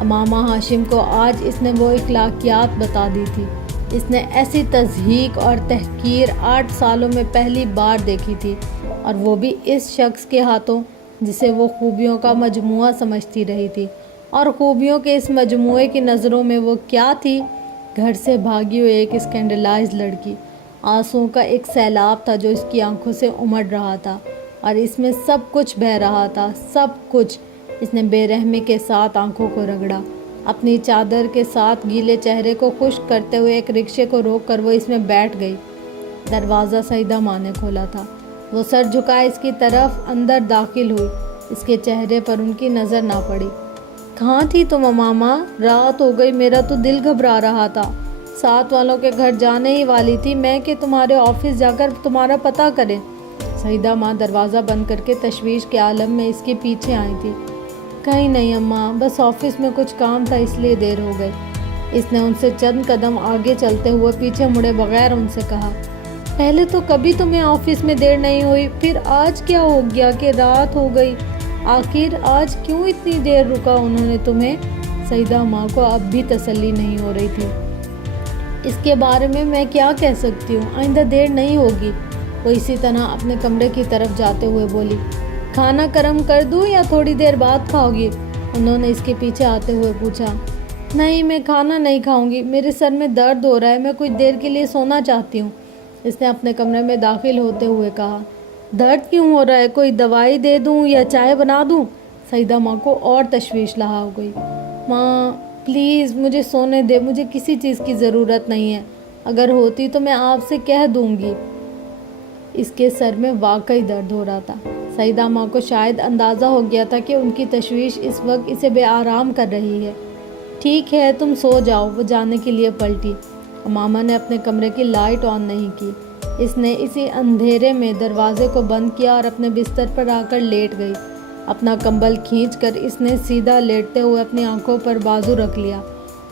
امامہ ہاشم کو آج اس نے وہ اخلاقیات بتا دی تھی۔ اس نے ایسی تضحیک اور تحقیر 8 سالوں میں پہلی بار دیکھی تھی، اور وہ بھی اس شخص کے ہاتھوں جسے وہ خوبیوں کا مجموعہ سمجھتی رہی تھی۔ اور خوبیوں کے اس مجموعے کی نظروں میں وہ کیا تھی؟ گھر سے بھاگی ہوئی ایک اسکینڈلائز لڑکی۔ آنسوؤں کا ایک سیلاب تھا جو اس کی آنکھوں سے امڑ رہا تھا، اور اس میں سب کچھ بہہ رہا تھا، سب کچھ۔ اس نے بے رحمی کے ساتھ آنکھوں کو رگڑا، اپنی چادر کے ساتھ گیلے چہرے کو خشک کرتے ہوئے ایک رکشے کو روک کر وہ اس میں بیٹھ گئی۔ دروازہ سعیدہ ماں نے کھولا تھا۔ وہ سر جھکائے اس کی طرف اندر داخل ہوئی۔ اس کے چہرے پر ان کی نظر نہ پڑی۔ کہاں تھی تم امامہ؟ رات ہو گئی، میرا تو دل گھبرا رہا تھا۔ ساتھ والوں کے گھر جانے ہی والی تھی میں کہ تمہارے آفس جا کر تمہارا پتہ کریں۔ سعیدہ ماں دروازہ بند کر کے تشویش کے عالم میں اس کے پیچھے آئی تھی۔ کہیں نہیں اماں، بس آفس میں کچھ کام تھا اس لیے دیر ہو گئی۔ اس نے ان سے چند قدم آگے چلتے ہوئے پیچھے مڑے بغیر ان سے کہا، پہلے تو کبھی تمہیں آفس میں دیر نہیں ہوئی، پھر آج کیا ہو گیا کہ رات ہو گئی؟ آخر آج کیوں اتنی دیر رکا انہوں نے تمہیں؟ سعیدہ ماں کو اب بھی تسلی نہیں ہو رہی تھی۔ اس کے بارے میں کیا کہہ سکتی ہوں؟ آئندہ دیر نہیں ہوگی۔ وہ اسی طرح اپنے کمرے کی طرف جاتے ہوئے بولی، کھانا گرم کر دوں یا تھوڑی دیر بعد کھاؤ گی؟ انہوں نے اس کے پیچھے آتے ہوئے پوچھا۔ نہیں، میں کھانا نہیں کھاؤں گی، میرے سر میں درد ہو رہا ہے، میں کچھ دیر کے لیے سونا چاہتی ہوں۔ اس نے اپنے کمرے میں داخل ہوتے ہوئے کہا۔ درد کیوں ہو رہا ہے؟ کوئی دوائی دے دوں یا چائے بنا دوں؟ سعیدہ ماں کو اور تشویش لاحق ہو گئی۔ ماں پلیز مجھے سونے دے، مجھے کسی چیز کی ضرورت نہیں ہے، اگر ہوتی تو میں آپ سے کہہ دوں گی۔ اس کے سر میں واقعی درد ہو رہا تھا۔ سعیدہ ماں کو شاید اندازہ ہو گیا تھا کہ ان کی تشویش اس وقت اسے بے آرام کر رہی ہے۔ ٹھیک ہے تم سو جاؤ، وہ جانے کے لیے پلٹی۔ امامہ نے اپنے کمرے کی لائٹ آن نہیں کی۔ اس نے اسی اندھیرے میں دروازے کو بند کیا اور اپنے بستر پر آ کر لیٹ گئی۔ اپنا کمبل کھینچ کر اس نے سیدھا لیٹتے ہوئے اپنی آنکھوں پر بازو رکھ لیا۔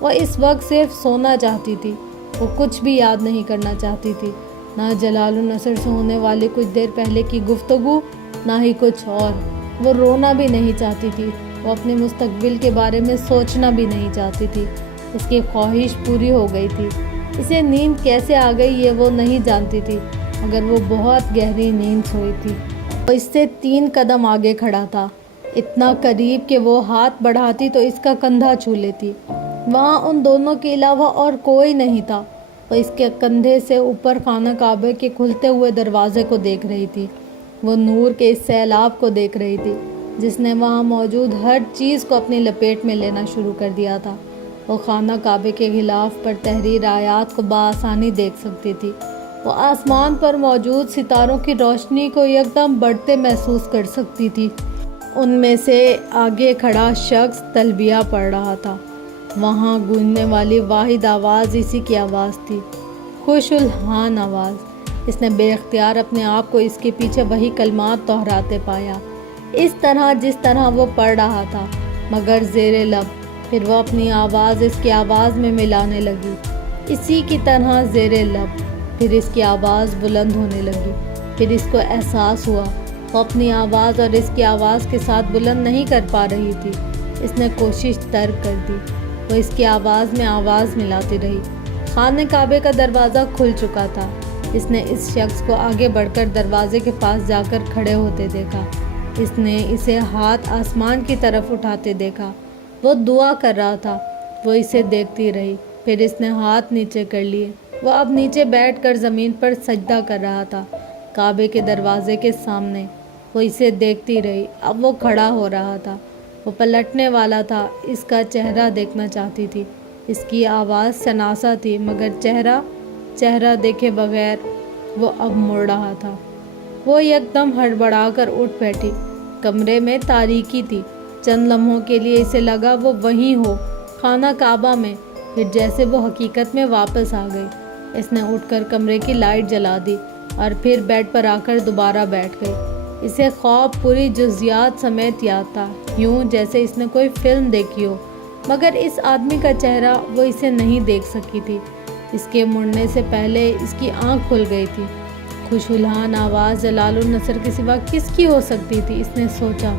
وہ اس وقت صرف سونا چاہتی تھی، وہ کچھ بھی یاد نہیں کرنا چاہتی تھی، نہ جلال النصر سے ہونے والی کچھ دیر پہلے کی گفتگو، نہ ہی کچھ اور۔ وہ رونا بھی نہیں چاہتی تھی، وہ اپنے مستقبل کے بارے میں سوچنا بھی نہیں چاہتی تھی۔ اس کی خواہش پوری ہو گئی تھی۔ اسے نیند کیسے آ گئی یہ وہ نہیں جانتی تھی، مگر وہ بہت گہری نیند سوئی تھی۔ وہ اس سے 3 قدم آگے کھڑا تھا۔ اتنا قریب کہ وہ ہاتھ بڑھاتی تو اس کا کندھا چھو لیتی۔ وہاں ان دونوں کے علاوہ اور کوئی نہیں تھا۔ وہ اس کے کندھے سے اوپر خانہ کعبہ کے کھلتے ہوئے دروازے کو دیکھ رہی تھی۔ وہ نور کے اس سیلاب کو دیکھ رہی تھی جس نے وہاں موجود ہر چیز کو اپنی لپیٹ میں لینا شروع کر دیا تھا۔ وہ خانہ کعبے کے غلاف پر تحریر آیات کو بآسانی دیکھ سکتی تھی۔ وہ آسمان پر موجود ستاروں کی روشنی کو یکدم بڑھتے محسوس کر سکتی تھی۔ ان میں سے آگے کھڑا شخص تلبیہ پڑھ رہا تھا۔ وہاں گونجنے والی واحد آواز اسی کی آواز تھی، خوش الحان آواز۔ اس نے بے اختیار اپنے آپ کو اس کے پیچھے وہی کلمات دہراتے پایا، اس طرح جس طرح وہ پڑھ رہا تھا، مگر زیر لب۔ پھر وہ اپنی آواز اس کی آواز میں ملانے لگی، اسی کی طرح زیر لب۔ پھر اس کی آواز بلند ہونے لگی۔ پھر اس کو احساس ہوا وہ اپنی آواز اور اس کی آواز کے ساتھ بلند نہیں کر پا رہی تھی۔ اس نے کوشش ترک کر دی۔ وہ اس کی آواز میں آواز ملاتی رہی۔ خانہ کعبے کا دروازہ کھل چکا تھا۔ اس نے اس شخص کو آگے بڑھ کر دروازے کے پاس جا کر کھڑے ہوتے دیکھا۔ اس نے اسے ہاتھ آسمان کی طرف اٹھاتے دیکھا۔ وہ دعا کر رہا تھا۔ وہ اسے دیکھتی رہی۔ پھر اس نے ہاتھ نیچے کر لیے۔ وہ اب نیچے بیٹھ کر زمین پر سجدہ کر رہا تھا، کعبے کے دروازے کے سامنے۔ وہ اسے دیکھتی رہی۔ اب وہ کھڑا ہو رہا تھا۔ وہ پلٹنے والا تھا۔ اس کا چہرہ دیکھنا چاہتی تھی۔ اس کی آواز شناسا تھی، مگر چہرہ دیکھے بغیر وہ اب مڑ رہا تھا۔ وہ یکدم ہڑبڑا کر اٹھ بیٹھی۔ کمرے میں تاریکی تھی۔ چند لمحوں کے لیے اسے لگا وہ وہیں ہو، خانہ کعبہ میں۔ پھر جیسے وہ حقیقت میں واپس آ گئی۔ اس نے اٹھ کر کمرے کی لائٹ جلا دی اور پھر بیڈ پر آ کر دوبارہ بیٹھ گئی۔ اسے خواب پوری جزیات سمیت یاد تھا، یوں جیسے اس نے کوئی فلم دیکھی ہو، مگر اس آدمی کا چہرہ وہ اسے نہیں دیکھ سکی تھی۔ اس کے مڑنے سے پہلے اس کی آنکھ کھل گئی تھی۔ خوش الحان آواز جلال النصر کے سوا کس کی ہو سکتی تھی، اس نے سوچا،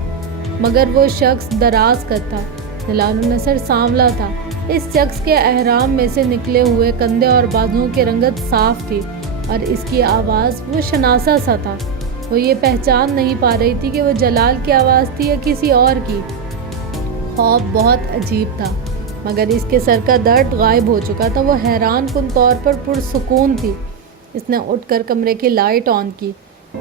مگر وہ شخص دراز قد تھا۔ جلال النصر سانولا تھا۔ اس شخص کے احرام میں سے نکلے ہوئے کندھے اور بازوؤں کی رنگت صاف تھی، اور اس کی آواز وہ شناسا سا تھا۔ وہ یہ پہچان نہیں پا رہی تھی کہ وہ جلال کی آواز تھی یا کسی اور کی۔ خواب بہت عجیب تھا، مگر اس کے سر کا درد غائب ہو چکا تھا۔ وہ حیران کن طور پر پرسکون تھی۔ اس نے اٹھ کر کمرے کی لائٹ آن کی۔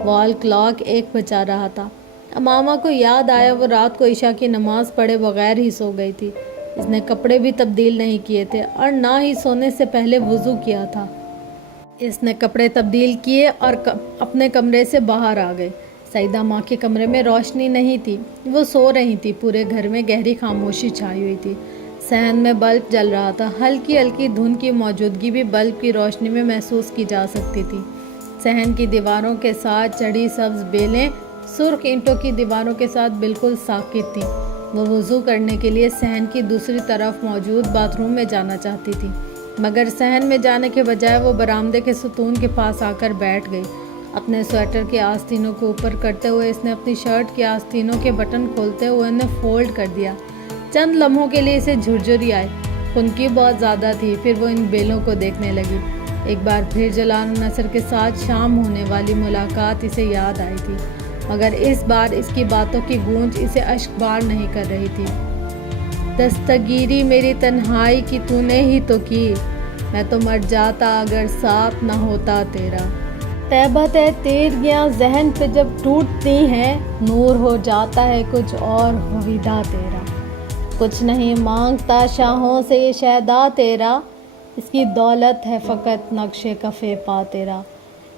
وال کلاک 1 بجا رہا تھا۔ امامہ کو یاد آیا وہ رات کو عشاء کی نماز پڑھے بغیر ہی سو گئی تھی۔ اس نے کپڑے بھی تبدیل نہیں کیے تھے اور نہ ہی سونے سے پہلے وضو کیا تھا۔ اس نے کپڑے تبدیل کیے اور اپنے کمرے سے باہر آ گئی۔ سعیدہ ماں کے کمرے میں روشنی نہیں تھی، وہ سو رہی تھی۔ پورے گھر میں گہری خاموشی چھائی ہوئی تھی۔ صحن میں بلب جل رہا تھا۔ ہلکی ہلکی دھند کی موجودگی بھی بلب کی روشنی میں محسوس کی جا سکتی تھی۔ صحن کی دیواروں کے ساتھ چڑھی سبز بیلیں سرخ اینٹوں کی دیواروں کے ساتھ بالکل ساکت تھیں۔ وہ وضو کرنے کے لیے صحن کی دوسری طرف موجود باتھ روم میں جانا چاہتی تھی، مگر صحن میں جانے کے بجائے وہ برآمدے کے ستون کے پاس آ کر بیٹھ گئی۔ اپنے سویٹر کے آستینوں کو اوپر کرتے ہوئے اس نے اپنی شرٹ کے آستینوں کے بٹن کھولتے ہوئے انہیں فولڈ کر دیا۔ چند لمحوں کے لیے اسے جھرجھری آئی، خنکی بہت زیادہ تھی۔ پھر وہ ان بیلوں کو دیکھنے لگی۔ ایک بار پھر جلال النصر کے ساتھ شام ہونے والی ملاقات اسے یاد آئی تھی، مگر اس بار اس کی باتوں کی گونج اسے اشک بار نہیں کر رہی تھی۔ دستگیری میری تنہائی کی تو نے ہی تو کی، میں تو مر جاتا اگر ساتھ نہ ہوتا تیرا۔ تہبت ہے تیریاں ذہن پہ جب ٹوٹتی ہیں، نور ہو جاتا ہے کچھ اور ہویدا تیرا۔ کچھ نہیں مانگتا شاہوں سے یہ شہدا تیرا، اس کی دولت ہے فقط نقش کفِ پا تیرا۔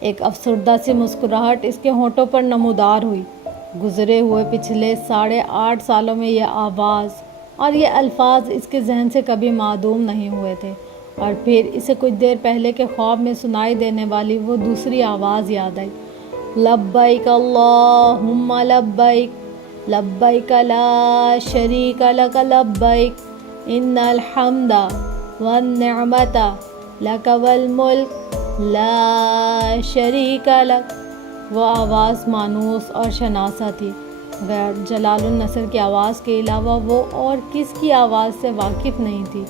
ایک افسردہ سی مسکراہٹ اس کے ہونٹوں پر نمودار ہوئی۔ گزرے ہوئے پچھلے 8.5 سالوں میں یہ آواز اور یہ الفاظ اس کے ذہن سے کبھی معدوم نہیں ہوئے تھے، اور پھر اسے کچھ دیر پہلے کے خواب میں سنائی دینے والی وہ دوسری آواز یاد آئی، لبیک اللہم لبیک، لبیک لا شریک لک لبیک، ان الحمد والنعمت لک والملک لا شریک لک۔ وہ آواز مانوس اور شناسا تھی۔ جلال النصر کی آواز کے علاوہ وہ اور کس کی آواز سے واقف نہیں تھی۔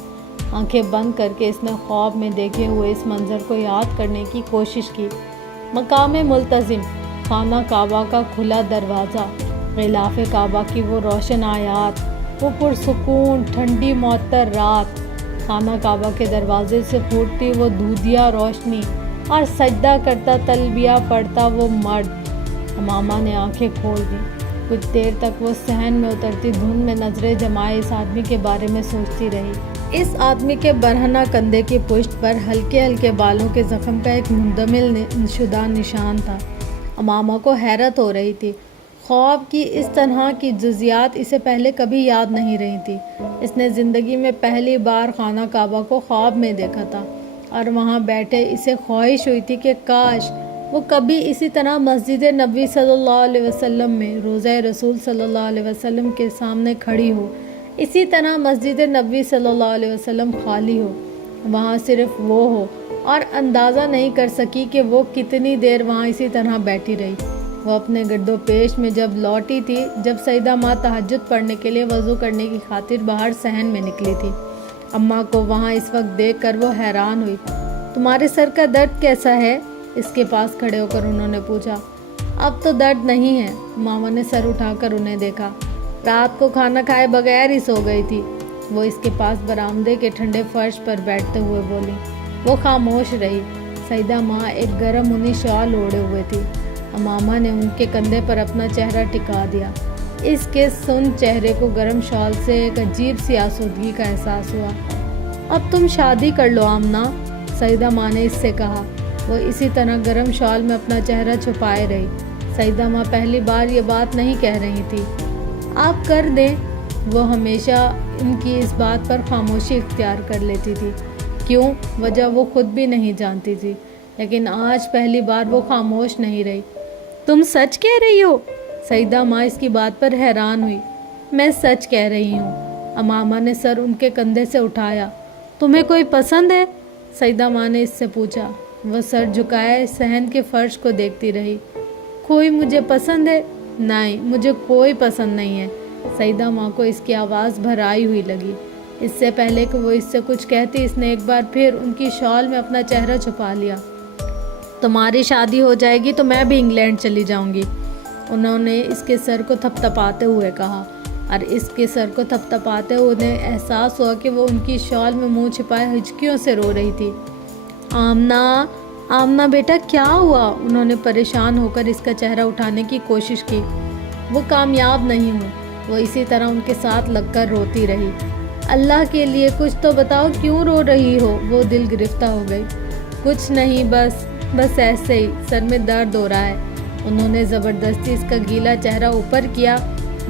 آنکھیں بند کر کے اس نے خواب میں دیکھے ہوئے اس منظر کو یاد کرنے کی کوشش کی۔ مقام ملتزم، خانہ کعبہ کا کھلا دروازہ، غلاف کعبہ کی وہ روشن آیات، وہ پرسکون ٹھنڈی معطر رات، خانہ کعبہ کے دروازے سے پھوٹتی وہ دودھیا روشنی اور سجدہ کرتا تلبیہ پڑھتا وہ مرد۔ امامہ نے آنکھیں کھول دیں۔ کچھ دیر تک وہ صحن میں اترتی دھند میں نظریں جمائے اس آدمی کے بارے میں سوچتی رہی۔ اس آدمی کے برہنہ کندھے کی پشت پر ہلکے ہلکے بالوں کے زخم کا ایک مندمل شدہ نشان تھا۔ امامہ کو حیرت ہو رہی تھی۔ خواب کی اس طرح کی جزیات اسے پہلے کبھی یاد نہیں رہی تھی۔ اس نے زندگی میں پہلی بار خانہ کعبہ کو خواب میں دیکھا تھا اور وہاں بیٹھے اسے خواہش ہوئی تھی کہ کاش وہ کبھی اسی طرح مسجد نبوی صلی اللہ علیہ وسلم میں روضہ رسول صلی اللہ علیہ وسلم کے سامنے کھڑی ہو، اسی طرح مسجد نبوی صلی اللہ علیہ وسلم خالی ہو، وہاں صرف وہ ہو، اور اندازہ نہیں کر سکی کہ وہ کتنی دیر وہاں اسی طرح بیٹھی رہی۔ وہ اپنے گرد و پیش میں جب لوٹی تھی، جب سیدہ ماں تہجد پڑھنے کے لیے وضو کرنے کی خاطر باہر صحن میں نکلی تھی۔ اماں کو وہاں اس وقت دیکھ کر وہ حیران ہوئی۔ تمہارے سر کا درد کیسا ہے؟ اس کے پاس کھڑے ہو کر انہوں نے پوچھا۔ اب تو درد نہیں ہے۔ ماما نے سر اٹھا کر انہیں دیکھا۔ رات کو کھانا کھائے بغیر ہی سو گئی تھی۔ وہ اس کے پاس برآمدے کے ٹھنڈے فرش پر بیٹھتے ہوئے بولی۔ وہ خاموش رہی۔ سیدہ ماں ایک گرم اونی شال اوڑھے ہوئے تھی۔ امامہ نے ان کے کندھے پر اپنا چہرہ ٹکا دیا۔ اس کے سن چہرے کو گرم شال سے ایک عجیب سی آسودگی کا احساس ہوا۔ اب تم شادی کر لو آمنہ، سیدہ ماں نے اس سے کہا۔ وہ اسی طرح گرم شال میں اپنا چہرہ چھپائے رہی۔ سیدہ ماں پہلی بار یہ بات نہیں کہہ رہی تھی۔ آپ کر دیں۔ وہ ہمیشہ ان کی اس بات پر خاموشی اختیار کر لیتی تھی۔ کیوں؟ وجہ وہ خود بھی نہیں جانتی تھی، لیکن آج پہلی بار وہ خاموش نہیں رہی۔ تم سچ کہہ رہی ہو؟ سیدہ ماں اس کی بات پر حیران ہوئی۔ میں سچ کہہ رہی ہوں۔ امامہ نے سر ان کے کندھے سے اٹھایا۔ تمہیں کوئی پسند ہے؟ سیدہ ماں نے اس سے پوچھا۔ وہ سر جھکائے صحن کے فرش کو دیکھتی رہی۔ کوئی مجھے پسند ہے؟ نہیں، مجھے کوئی پسند نہیں ہے۔ سیدہ ماں کو اس کی آواز بھرائی ہوئی لگی۔ اس سے پہلے کہ وہ اس سے کچھ کہتی، اس نے ایک بار پھر ان کی شال میں اپنا چہرہ چھپا لیا۔ تمہاری شادی ہو جائے گی تو میں بھی انگلینڈ چلی جاؤں گی، انہوں نے اس کے سر کو تھپتھپاتے ہوئے کہا، اور اس کے سر کو تھپتھپاتے ہوئے انہیں احساس ہوا کہ وہ ان کی شال میں منہ چھپائے ہچکیوں سے رو رہی تھی۔ آمنہ، آمنہ بیٹا کیا ہوا؟ انہوں نے پریشان ہو کر اس کا چہرہ اٹھانے کی کوشش کی۔ وہ کامیاب نہیں ہوئی۔ وہ اسی طرح ان کے ساتھ لگ کر روتی رہی۔ اللہ کے لیے کچھ تو بتاؤ، کیوں رو رہی ہو؟ وہ دل گرفتہ ہو گئی۔ کچھ نہیں، بس ایسے ہی، سر میں درد ہو رہا ہے۔ انہوں نے زبردستی اس کا گیلا چہرہ اوپر کیا۔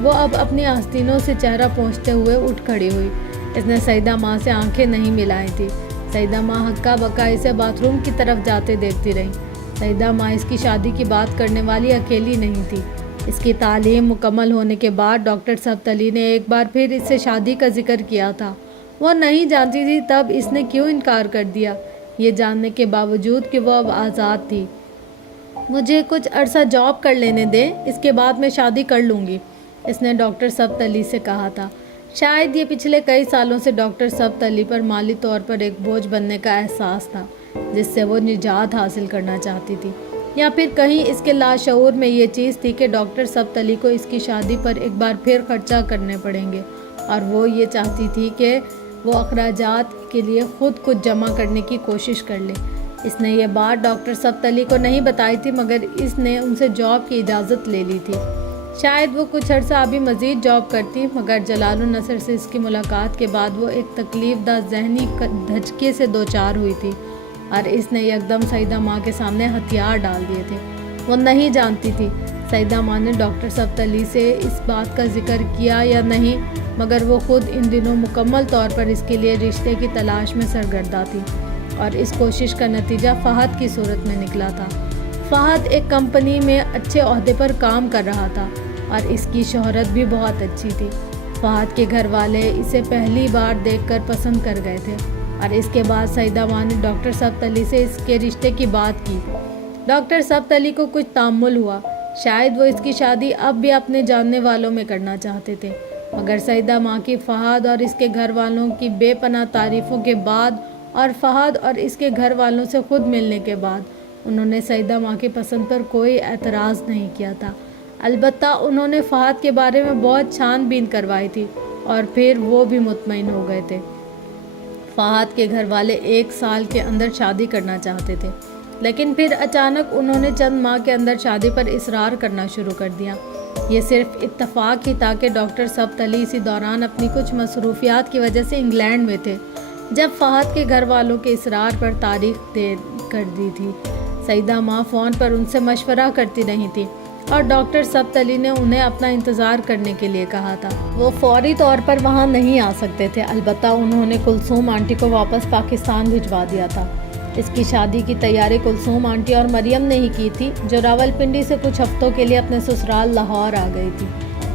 وہ اب اپنی آستینوں سے چہرہ پہنچتے ہوئے اٹھ کھڑی ہوئی۔ اس نے سیدہ ماں سے آنکھیں نہیں ملائی تھی۔ سیدہ ماں ہکا بکا اسے باتھ روم کی طرف جاتے دیکھتی رہی۔ سیدہ ماں اس کی شادی کی بات کرنے والی اکیلی نہیں تھی۔ اس کی تعلیم مکمل ہونے کے بعد ڈاکٹر ثبت علی نے ایک بار پھر اس سے شادی کا ذکر کیا تھا۔ وہ نہیں جانتی تھی تب اس نے کیوں انکار کر دیا، یہ جاننے کے باوجود کہ وہ اب آزاد تھی۔ مجھے کچھ عرصہ جاب کر لینے دیں، اس کے بعد میں شادی کر لوں گی، اس نے ڈاکٹر ثبت علی سے کہا تھا۔ شاید یہ پچھلے کئی سالوں سے ڈاکٹر ثبت علی پر مالی طور پر ایک بوجھ بننے کا احساس تھا، جس سے وہ نجات حاصل کرنا چاہتی تھی، یا پھر کہیں اس کے لاشعور میں یہ چیز تھی کہ ڈاکٹر ثبت علی کو اس کی شادی پر ایک بار پھر خرچہ کرنے پڑیں گے، اور وہ یہ چاہتی تھی کہ وہ اخراجات کے لیے خود کچھ جمع کرنے کی کوشش کر لے۔ اس نے یہ بات ڈاکٹر ثبت علی کو نہیں بتائی تھی، مگر اس نے ان سے جاب کی اجازت لے لی تھی۔ شاید وہ کچھ عرصہ ابھی مزید جاب کرتی، مگر جلال النصر سے اس کی ملاقات کے بعد وہ ایک تکلیف دہ ذہنی دھچکے سے دوچار ہوئی تھی، اور اس نے یکدم سیدہ ماں کے سامنے ہتھیار ڈال دیے تھے۔ وہ نہیں جانتی تھی سیدہ ماں نے ڈاکٹر ثبت علی سے اس بات کا ذکر کیا یا نہیں، مگر وہ خود ان دنوں مکمل طور پر اس کے لیے رشتے کی تلاش میں سرگردہ تھی، اور اس کوشش کا نتیجہ فہد کی صورت میں نکلا تھا۔ فہد ایک کمپنی میں اچھے عہدے پر کام کر رہا تھا، اور اس کی شہرت بھی بہت اچھی تھی۔ فہد کے گھر والے اسے پہلی بار دیکھ کر پسند کر گئے تھے، اور اس کے بعد سیدہ ماں نے ڈاکٹر ثبت علی سے اس کے رشتے کی بات کی۔ ڈاکٹر ثبت علی کو کچھ تامل ہوا، شاید وہ اس کی شادی اب بھی اپنے جاننے والوں میں کرنا چاہتے تھے، مگر سیدہ ماں کی فہد اور اس کے گھر والوں کی بے پناہ تعریفوں کے بعد، اور فہد اور اس کے گھر والوں سے خود ملنے کے بعد، انہوں نے سیدہ ماں کی پسند پر کوئی اعتراض نہیں کیا تھا۔ البتہ انہوں نے فہد کے بارے میں بہت چھان بین کروائی تھی اور پھر وہ بھی مطمئن ہو گئے تھے۔ فہد کے گھر والے 1 سال کے اندر شادی کرنا چاہتے تھے، لیکن پھر اچانک انہوں نے چند ماہ کے اندر شادی پر اصرار کرنا شروع کر دیا۔ یہ صرف اتفاق ہی تھا کہ ڈاکٹر ثبت علی اسی دوران اپنی کچھ مصروفیات کی وجہ سے انگلینڈ میں تھے جب فہد کے گھر والوں کے اصرار پر تاریخ طے کر دی تھی۔ سعیدہ ماں فون پر ان سے مشورہ کرتی رہی تھی اور ڈاکٹر ثبت علی نے انہیں اپنا انتظار کرنے کے لیے کہا تھا۔ وہ فوری طور پر وہاں نہیں آ سکتے تھے، البتہ انہوں نے کلثوم آنٹی کو واپس پاکستان بھجوا دیا تھا۔ اس کی شادی کی تیاری کلثوم آنٹی اور مریم نے ہی کی تھی، جو راولپنڈی سے کچھ ہفتوں کے لیے اپنے سسرال لاہور آ گئی تھی۔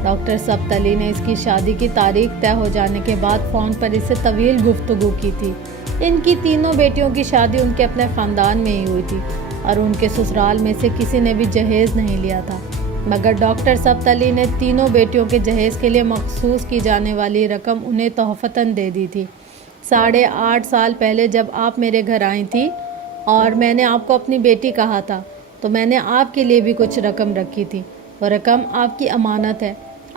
ڈاکٹر ثبت علی نے اس کی شادی کی تاریخ طے ہو جانے کے بعد فون پر اس سے طویل گفتگو کی تھی۔ ان کی تینوں بیٹیوں کی شادی ان کے اپنے خاندان میں ہی ہوئی تھی اور ان کے سسرال میں سے کسی نے بھی جہیز نہیں لیا تھا، مگر ڈاکٹر ثبت علی نے تینوں بیٹیوں کے جہیز کے لیے مخصوص کی جانے والی رقم انہیں تحفتاً دے دی تھی۔ 8.5 سال پہلے جب آپ میرے گھر آئی تھی اور میں نے آپ کو اپنی بیٹی کہا تھا تو میں نے آپ کے لیے بھی کچھ رقم رکھی تھی۔ وہ رقم آپ کی امانت ہے،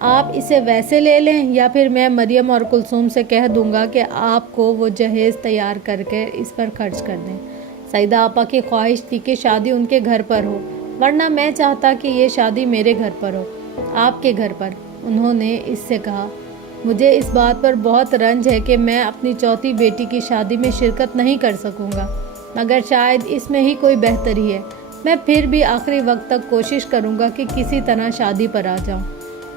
آپ اسے ویسے لے لیں یا پھر میں مریم اور کلثوم سے کہہ دوں گا کہ آپ کو وہ جہیز تیار کر کے اس پر خرچ کر دیں۔ سعیدہ آپا کی خواہش تھی کہ شادی ان کے گھر پر ہو، ورنہ میں چاہتا کہ یہ شادی میرے گھر پر ہو، آپ کے گھر پر۔ انہوں نے اس سے کہا، مجھے اس بات پر بہت رنج ہے کہ میں اپنی چوتھی بیٹی کی شادی میں شرکت نہیں کر سکوں گا، مگر شاید اس میں ہی کوئی بہتری ہے۔ میں پھر بھی آخری وقت تک کوشش کروں گا کہ کسی طرح شادی پر آ جاؤں۔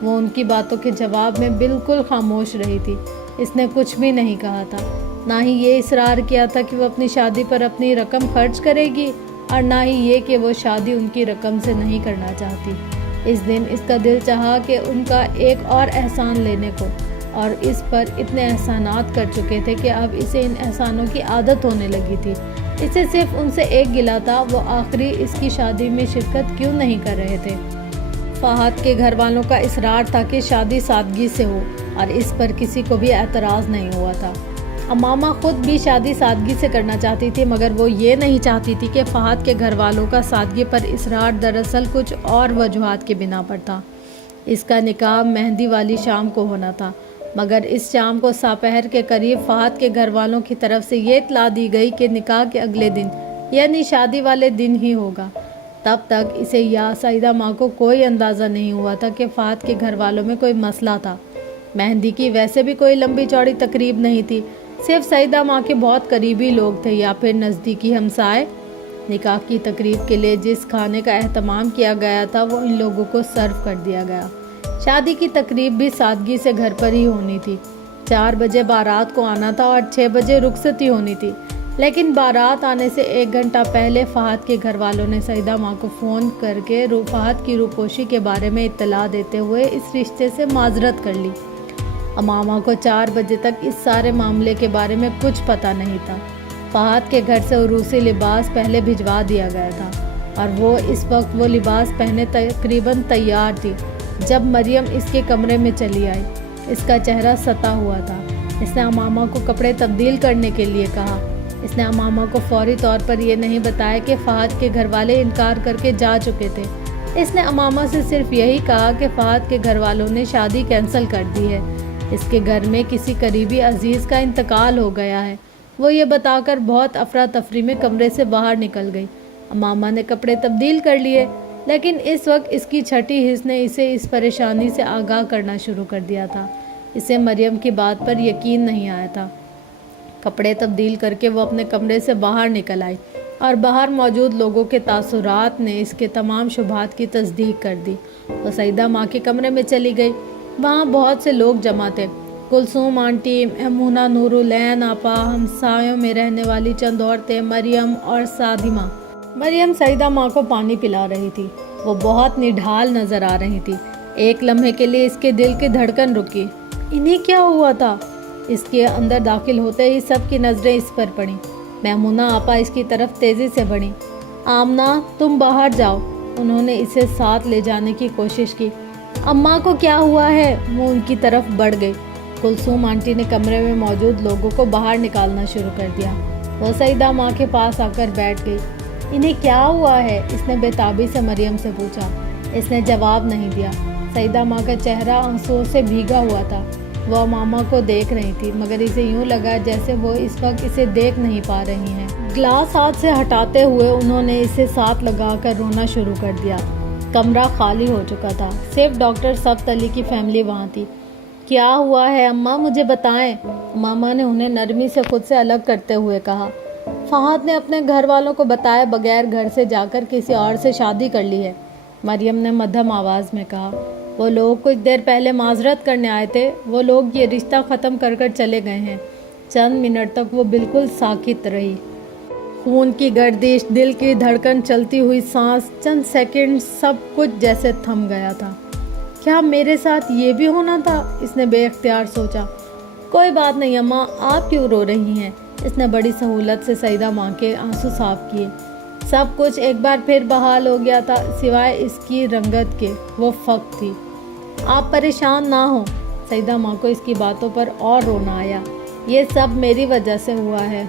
وہ ان کی باتوں کے جواب میں بالکل خاموش رہی تھی۔ اس نے کچھ بھی نہیں کہا تھا، نہ ہی یہ اصرار کیا تھا کہ وہ اپنی شادی پر اپنی رقم خرچ کرے گی اور نہ ہی یہ کہ وہ شادی ان کی رقم سے نہیں کرنا چاہتی۔ اس دن اس کا دل چاہا کہ ان کا ایک اور احسان لینے کو، اور اس پر اتنے احسانات کر چکے تھے کہ اب اسے ان احسانوں کی عادت ہونے لگی تھی۔ اسے صرف ان سے ایک گلہ تھا، وہ آخری اس کی شادی میں شرکت کیوں نہیں کر رہے تھے۔ فہد کے گھر والوں کا اصرار تھا کہ شادی سادگی سے ہو اور اس پر کسی کو بھی اعتراض نہیں ہوا تھا۔ امامہ خود بھی شادی سادگی سے کرنا چاہتی تھی، مگر وہ یہ نہیں چاہتی تھی کہ فہد کے گھر والوں کا سادگی پر اصرار دراصل کچھ اور وجوہات کی بنا پر تھا۔ اس کا نکاح مہندی والی شام کو ہونا تھا، مگر اس شام کو ساپہر کے قریب فہد کے گھر والوں کی طرف سے یہ اطلاع دی گئی کہ نکاح کے اگلے دن یعنی شادی والے دن ہی ہوگا۔ تب تک اسے یا سعیدہ ماں کو کوئی اندازہ نہیں ہوا تھا کہ فہد کے گھر والوں میں کوئی مسئلہ تھا۔ مہندی کی ویسے بھی کوئی لمبی چوڑی تقریب نہیں تھی، صرف سعیدہ ماں کے بہت قریبی لوگ تھے یا پھر نزدیکی ہمسائے۔ نکاح کی تقریب کے لیے جس کھانے کا اہتمام کیا گیا تھا وہ ان لوگوں کو سرو کر دیا گیا۔ شادی کی تقریب بھی سادگی سے گھر پر ہی ہونی تھی۔ 4 بجے بارات کو آنا تھا اور 6 بجے رخصتی ہونی تھی، لیکن بارات آنے سے 1 گھنٹہ پہلے فہد کے گھر والوں نے سعیدہ ماں کو فون کر کے فہد کی روپوشی کے بارے میں اطلاع دیتے ہوئے اس رشتے سے معذرت کر لی۔ امامہ کو 4 بجے تک اس سارے معاملے کے بارے میں کچھ پتہ نہیں تھا۔ فہد کے گھر سے عروسی لباس پہلے بھجوا دیا گیا تھا اور وہ اس وقت وہ لباس پہنے تقریباً تیار تھی جب مریم اس کے کمرے میں چلی آئی۔ اس کا چہرہ ستا ہوا تھا۔ اس نے امامہ کو کپڑے تبدیل کرنے کے لیے کہا۔ اس نے امامہ کو فوری طور پر یہ نہیں بتایا کہ فہد کے گھر والے انکار کر کے جا چکے تھے۔ اس نے امامہ سے صرف یہی کہا کہ فہد کے گھر والوں نے شادی کینسل کر دی ہے، اس کے گھر میں کسی قریبی عزیز کا انتقال ہو گیا ہے۔ وہ یہ بتا کر بہت افراتفری میں کمرے سے باہر نکل گئی۔ امامہ نے کپڑے تبدیل کر لیے، لیکن اس وقت اس کی چھٹی حس نے اسے اس پریشانی سے آگاہ کرنا شروع کر دیا تھا۔ اسے مریم کی بات پر یقین نہیں آیا تھا۔ کپڑے تبدیل کر کے وہ اپنے کمرے سے باہر نکل آئی اور باہر موجود لوگوں کے تاثرات نے اس کے تمام شبہات کی تصدیق کر دی۔ وہ سعیدہ ماں کے کمرے میں چلی گئی۔ وہاں بہت سے لوگ جمع تھے، کلثوم آنٹی، میمونہ، نورالعین آپا، ہمسایوں میں رہنے والی چند عورتیں، مریم اور سادمہ۔ مریم سعیدہ ماں کو پانی پلا رہی تھی۔ وہ بہت نڈھال نظر آ رہی تھی۔ ایک لمحے کے لیے اس کے دل کی دھڑکن رکی۔ انہیں کیا ہوا تھا؟ اس کے اندر داخل ہوتے ہی سب کی نظریں اس پر پڑیں۔ میمونہ آپا اس کی طرف تیزی سے بڑھیں۔ آمنہ، تم باہر جاؤ۔ انہوں نے اسے ساتھ لے جانے کی کوشش کی۔ اماں کو کیا ہوا ہے؟ وہ ان کی طرف بڑھ گئی۔ کلثوم آنٹی نے کمرے میں موجود لوگوں کو باہر نکالنا شروع کر دیا۔ وہ سعیدہ ماں کے پاس آ کر بیٹھ گئی۔ انہیں کیا ہوا ہے؟ اس نے بے تابی سے مریم سے پوچھا۔ اس نے جواب نہیں دیا۔ سعیدہ ماں کا چہرہ آنسوؤں سے بھیگا ہوا تھا۔ وہ امامہ کو دیکھ رہی تھی مگر اسے یوں لگا جیسے وہ اس وقت اسے دیکھ نہیں پا رہی ہیں۔ گلاس ہاتھ سے ہٹاتے ہوئے انہوں نے اسے ساتھ لگا کر رونا شروع کر دیا۔ کمرہ خالی ہو چکا تھا، صرف ڈاکٹر سبت علی کی فیملی وہاں تھی۔ کیا ہوا ہے اماں، مجھے بتائیں، ماما نے انہیں نرمی سے خود سے الگ کرتے ہوئے کہا۔ فہد نے اپنے گھر والوں کو بتائے بغیر گھر سے جا کر کسی اور سے شادی کر لی ہے، مریم نے مدھم آواز میں کہا۔ وہ لوگ کچھ دیر پہلے معذرت کرنے آئے تھے، وہ لوگ یہ رشتہ ختم کر کر چلے گئے ہیں۔ چند منٹ تک وہ بالکل ساکت رہی۔ خون کی گردش، دل کی دھڑکن، چلتی ہوئی سانس، چند سیکنڈ سب کچھ جیسے تھم گیا تھا۔ کیا میرے ساتھ یہ بھی ہونا تھا؟ اس نے بے اختیار سوچا۔ کوئی بات نہیں اماں، آپ کیوں رو رہی ہیں؟ اس نے بڑی سہولت سے سعیدہ ماں کے آنسو صاف کیے۔ سب کچھ ایک بار پھر بحال ہو گیا تھا سوائے اس کی رنگت کے، وہ فقط تھی۔ آپ پریشان نہ ہوں، سعیدہ ماں کو اس کی باتوں پر اور رونا آیا۔ یہ سب میری وجہ سے ہوا ہے،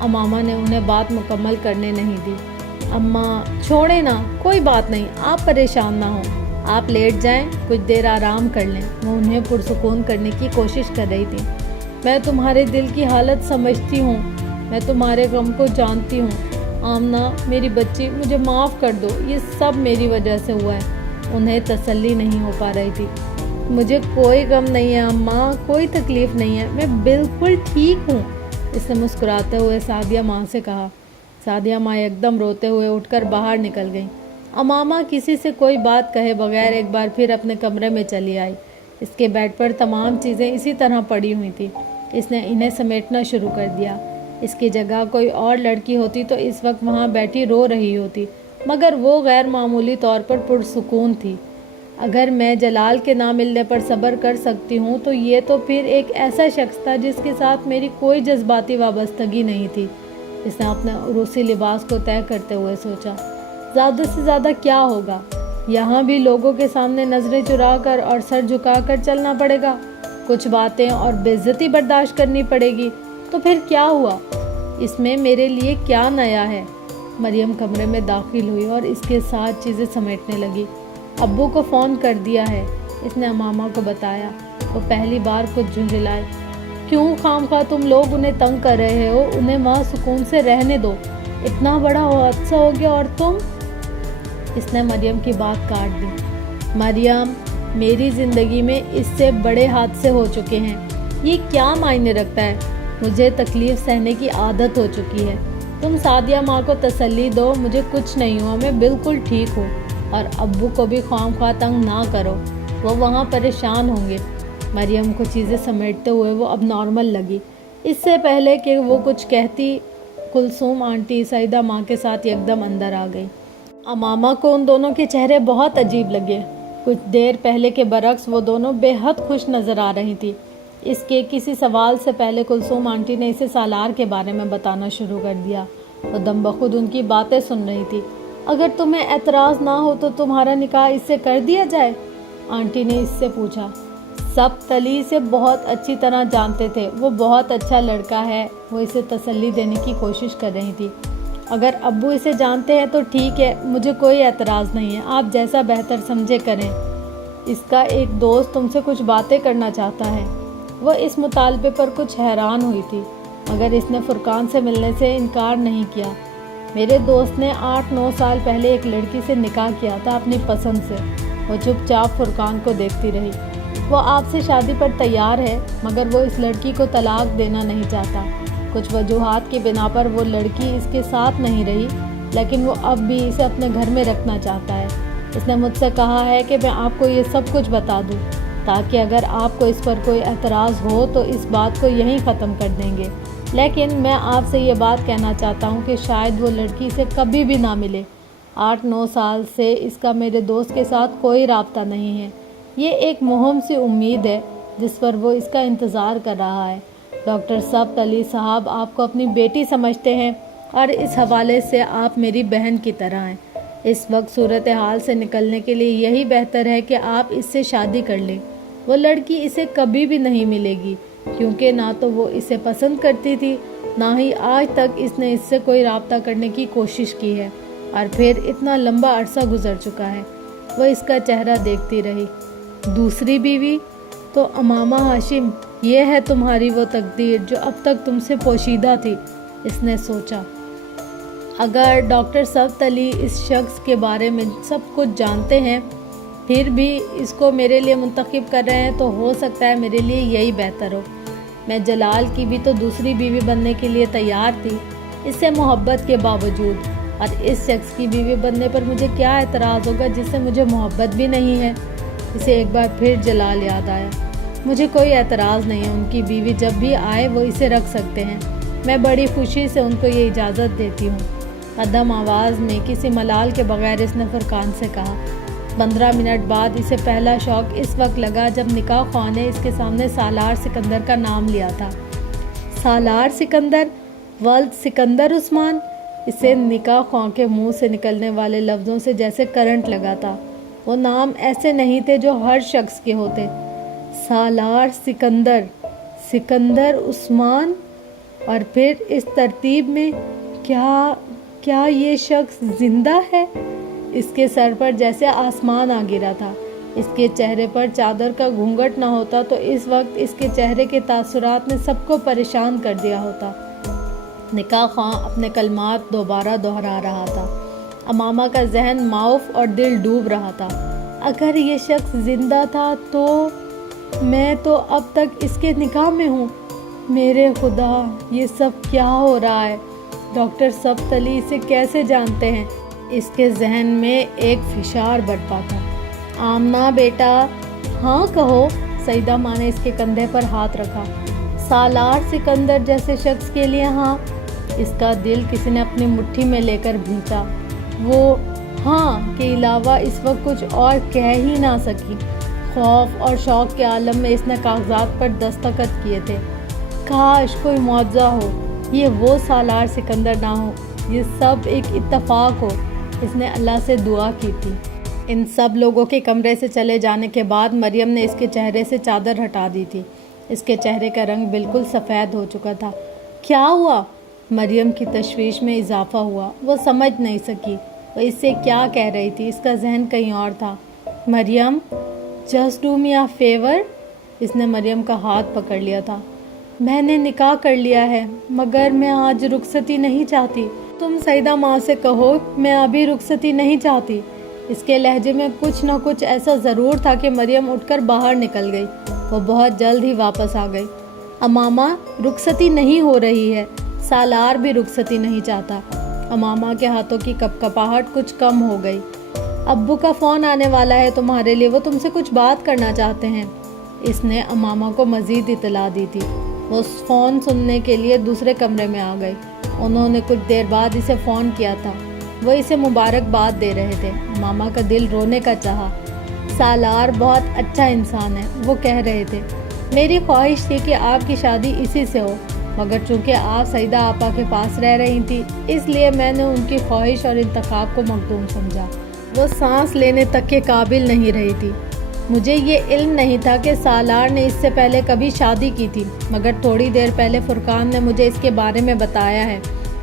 امامہ نے انہیں بات مکمل کرنے نہیں دی۔ اماں چھوڑیں نا، کوئی بات نہیں، آپ پریشان نہ ہوں، آپ لیٹ جائیں، کچھ دیر آرام کر لیں۔ وہ انہیں پرسکون کرنے کی کوشش کر رہی تھی۔ میں تمہارے دل کی حالت سمجھتی ہوں، میں تمہارے غم کو جانتی ہوں، آمنہ میری بچی، مجھے معاف کر دو، یہ سب میری وجہ سے ہوا ہے۔ انہیں تسلی نہیں ہو پا رہی تھی۔ مجھے کوئی غم نہیں ہے اماں، کوئی تکلیف نہیں ہے، میں بالکل ٹھیک ہوں، اس نے مسکراتے ہوئے سعدیہ ماں سے کہا۔ سعدیہ ماں ایک دم روتے ہوئے اٹھ کر باہر نکل گئیں۔ امامہ کسی سے کوئی بات کہے بغیر ایک بار پھر اپنے کمرے میں چلی آئی۔ اس کے بیڈ پر تمام چیزیں اسی طرح پڑی ہوئی تھیں۔ اس نے انہیں سمیٹنا شروع کر دیا۔ اس کی جگہ کوئی اور لڑکی ہوتی تو اس وقت وہاں بیٹھی رو رہی ہوتی، مگر وہ غیر معمولی طور پر پرسکون تھی۔ اگر میں جلال کے نہ ملنے پر صبر کر سکتی ہوں تو یہ تو پھر ایک ایسا شخص تھا جس کے ساتھ میری کوئی جذباتی وابستگی نہیں تھی۔ اس نے اپنے عروسی لباس کو طے کرتے ہوئے سوچا، زیادہ سے زیادہ کیا ہوگا؟ یہاں بھی لوگوں کے سامنے نظریں چرا کر اور سر جھکا کر چلنا پڑے گا، کچھ باتیں اور بے عزتی برداشت کرنی پڑے گی، تو پھر کیا ہوا؟ اس میں میرے لیے کیا نیا ہے؟ مریم کمرے میں داخل ہوئی اور اس کے ساتھ چیزیں سمیٹنے لگی۔ ابو کو فون کر دیا ہے، اس نے امامہ کو بتایا۔ وہ پہلی بار کچھ جھنجھلائے۔ کیوں خام خواہ تم لوگ انہیں تنگ کر رہے ہو؟ انہیں وہاں سکون سے رہنے دو، اتنا بڑا حادثہ ہو گیا اور تم؟ اس نے مریم کی بات کاٹ دی۔ مریم، میری زندگی میں اس سے بڑے حادثے ہو چکے ہیں، یہ کیا معنی رکھتا ہے؟ مجھے تکلیف سہنے کی عادت ہو چکی ہے۔ تم سعدیہ ماں کو تسلی دو، مجھے کچھ نہیں ہوا، میں بالکل ٹھیک ہوں، اور ابو کو بھی خواہ خواہ تنگ نہ کرو، وہ وہاں پریشان ہوں گے۔ مریم کو چیزیں سمیٹتے ہوئے وہ اب نارمل لگی۔ اس سے پہلے کہ وہ کچھ کہتی، کلثوم آنٹی سعیدہ ماں کے ساتھ یکدم اندر آ گئی۔ امامہ کو ان دونوں کے چہرے بہت عجیب لگے۔ کچھ دیر پہلے کے برعکس وہ دونوں بے حد خوش نظر آ رہی تھی۔ اس کے کسی سوال سے پہلے کلثوم آنٹی نے اسے سالار کے بارے میں بتانا شروع کر دیا۔ وہ دم بخود ان کی باتیں سن رہی تھی۔ اگر تمہیں اعتراض نہ ہو تو تمہارا نکاح اس سے کر دیا جائے؟ آنٹی نے اس سے پوچھا۔ سبت علی سے بہت اچھی طرح جانتے تھے، وہ بہت اچھا لڑکا ہے، وہ اسے تسلی دینے کی کوشش کر رہی تھی۔ اگر ابو اسے جانتے ہیں تو ٹھیک ہے، مجھے کوئی اعتراض نہیں ہے، آپ جیسا بہتر سمجھے کریں۔ اس کا ایک دوست تم سے کچھ باتیں کرنا چاہتا ہے۔ وہ اس مطالبے پر کچھ حیران ہوئی تھی، مگر اس نے فرقان سے ملنے سے انکار نہیں کیا۔ میرے دوست نے 8-9 سال پہلے ایک لڑکی سے نکاح کیا تھا اپنی پسند سے۔ وہ چپ چاپ فرقان کو دیکھتی رہی۔ وہ آپ سے شادی پر تیار ہے، مگر وہ اس لڑکی کو طلاق دینا نہیں چاہتا۔ کچھ وجوہات کی بنا پر وہ لڑکی اس کے ساتھ نہیں رہی، لیکن وہ اب بھی اسے اپنے گھر میں رکھنا چاہتا ہے۔ اس نے مجھ سے کہا ہے کہ میں آپ کو یہ سب کچھ بتا دوں، تاکہ اگر آپ کو اس پر کوئی اعتراض ہو تو اس بات کو یہیں ختم کر دیں گے۔ لیکن میں آپ سے یہ بات کہنا چاہتا ہوں کہ شاید وہ لڑکی سے کبھی بھی نہ ملے۔ 8-9 سال سے اس کا میرے دوست کے ساتھ کوئی رابطہ نہیں ہے۔ یہ ایک مہم سی امید ہے جس پر وہ اس کا انتظار کر رہا ہے۔ ڈاکٹر سبت علی صاحب آپ کو اپنی بیٹی سمجھتے ہیں اور اس حوالے سے آپ میری بہن کی طرح ہیں۔ اس وقت صورتحال سے نکلنے کے لیے یہی بہتر ہے کہ آپ اس سے شادی کر لیں۔ وہ لڑکی اسے کبھی بھی نہیں ملے گی، کیونکہ نہ تو وہ اسے پسند کرتی تھی، نہ ہی آج تک اس نے اس سے کوئی رابطہ کرنے کی کوشش کی ہے، اور پھر اتنا لمبا عرصہ گزر چکا ہے۔ وہ اس کا چہرہ دیکھتی رہی۔ دوسری بیوی؟ تو امامہ ہاشم، یہ ہے تمہاری وہ تقدیر جو اب تک تم سے پوشیدہ تھی، اس نے سوچا۔ اگر ڈاکٹر صفت علی اس شخص کے بارے میں سب کچھ جانتے ہیں پھر بھی اس کو میرے لیے منتخب کر رہے ہیں تو ہو سکتا ہے میرے لیے یہی بہتر ہو۔ میں جلال کی بھی تو دوسری بیوی بننے کے لیے تیار تھی، اس سے محبت کے باوجود، اور اس شخص کی بیوی بننے پر مجھے کیا اعتراض ہوگا جس سے مجھے محبت بھی نہیں ہے۔ اسے ایک بار پھر جلال یاد آیا۔ مجھے کوئی اعتراض نہیں ہے، ان کی بیوی جب بھی آئے وہ اسے رکھ سکتے ہیں، میں بڑی خوشی سے ان کو یہ اجازت دیتی ہوں۔ ادم آواز میں کسی ملال کے بغیر اس نے فرقان سے کہا۔ 15 منٹ بعد اسے پہلا شوق اس وقت لگا جب نکاح خواہ نے اس کے سامنے سالار سکندر کا نام لیا تھا۔ سالار سکندر، ولد سکندر عثمان؟ اسے نکاح خواہ کے منہ سے نکلنے والے لفظوں سے جیسے کرنٹ لگا تھا۔ وہ نام ایسے نہیں تھے جو ہر شخص کے ہوتے۔ سالار سکندر، سکندر عثمان، اور پھر اس ترتیب میں کیا یہ شخص زندہ ہے؟ اس کے سر پر جیسے آسمان آ گرا تھا۔ اس کے چہرے پر چادر کا گھونگھٹ نہ ہوتا تو اس وقت اس کے چہرے کے تاثرات نے سب کو پریشان کر دیا ہوتا۔ نکاح خواہ اپنے کلمات دوبارہ دہرا رہا تھا۔ امامہ کا ذہن معاف اور دل ڈوب رہا تھا۔ اگر یہ شخص زندہ تھا تو میں تو اب تک اس کے نکاح میں ہوں۔ میرے خدا، یہ سب کیا ہو رہا ہے؟ ڈاکٹر صفت علی اسے کیسے جانتے ہیں؟ اس کے ذہن میں ایک فشار برپا تھا۔ آمنہ بیٹا، ہاں کہو۔ سیدہ ماں نے اس کے کندھے پر ہاتھ رکھا۔ سالار سکندر جیسے شخص کے لیے ہاں۔ اس کا دل کسی نے اپنی مٹھی میں لے کر بھینچا۔ وہ ہاں کے علاوہ اس وقت کچھ اور کہہ ہی نہ سکی۔ خوف اور شوق کے عالم میں اس نے کاغذات پر دستخط کیے تھے۔ کاش کوئی معجزہ ہو، یہ وہ سالار سکندر نہ ہو، یہ سب ایک اتفاق ہو۔ اس نے اللہ سے دعا کی تھی۔ ان سب لوگوں کے کمرے سے چلے جانے کے بعد مریم نے اس کے چہرے سے چادر ہٹا دی تھی۔ اس کے چہرے کا رنگ بالکل سفید ہو چکا تھا۔ کیا ہوا؟ مریم کی تشویش میں اضافہ ہوا۔ وہ سمجھ نہیں سکی وہ اس سے کیا کہہ رہی تھی۔ اس کا ذہن کہیں اور تھا۔ Maryam, just do me a favour. اس نے مریم کا ہاتھ پکڑ لیا تھا۔ میں نے نکاح کر لیا ہے مگر میں آج رخصتی نہیں چاہتی۔ تم سیدہ ماں سے کہو میں ابھی رخصتی نہیں چاہتی۔ اس کے لہجے میں کچھ نہ کچھ ایسا ضرور تھا کہ مریم اٹھ کر باہر نکل گئی۔ وہ بہت جلد ہی واپس آ گئی۔ امامہ، رخصتی نہیں ہو رہی ہے، سالار بھی رخصتی نہیں چاہتا۔ امامہ کے ہاتھوں کی کپکپاہٹ کچھ کم ہو گئی۔ ابو کا فون آنے والا ہے تمہارے لیے، وہ تم سے کچھ بات کرنا چاہتے ہیں۔ اس نے امامہ کو مزید اطلاع دی تھی۔ وہ فون سننے کے لیے دوسرے کمرے میں آ گئی۔ انہوں نے کچھ دیر بعد اسے فون کیا تھا۔ وہ اسے مبارکباد دے رہے تھے۔ امامہ کا دل رونے کا چاہا۔ سالار بہت اچھا انسان ہے، وہ کہہ رہے تھے۔ میری خواہش تھی کہ آپ کی شادی اسی سے ہو، مگر چونکہ آپ سیدہ آپا کے پاس رہ رہی تھی اس لیے میں نے ان کی خواہش اور انتخاب کو مقدوم سمجھا۔ وہ سانس لینے تک کے قابل نہیں رہی تھی۔ مجھے یہ علم نہیں تھا کہ سالار نے اس سے پہلے کبھی شادی کی تھی، مگر تھوڑی دیر پہلے فرقان نے مجھے اس کے بارے میں بتایا ہے۔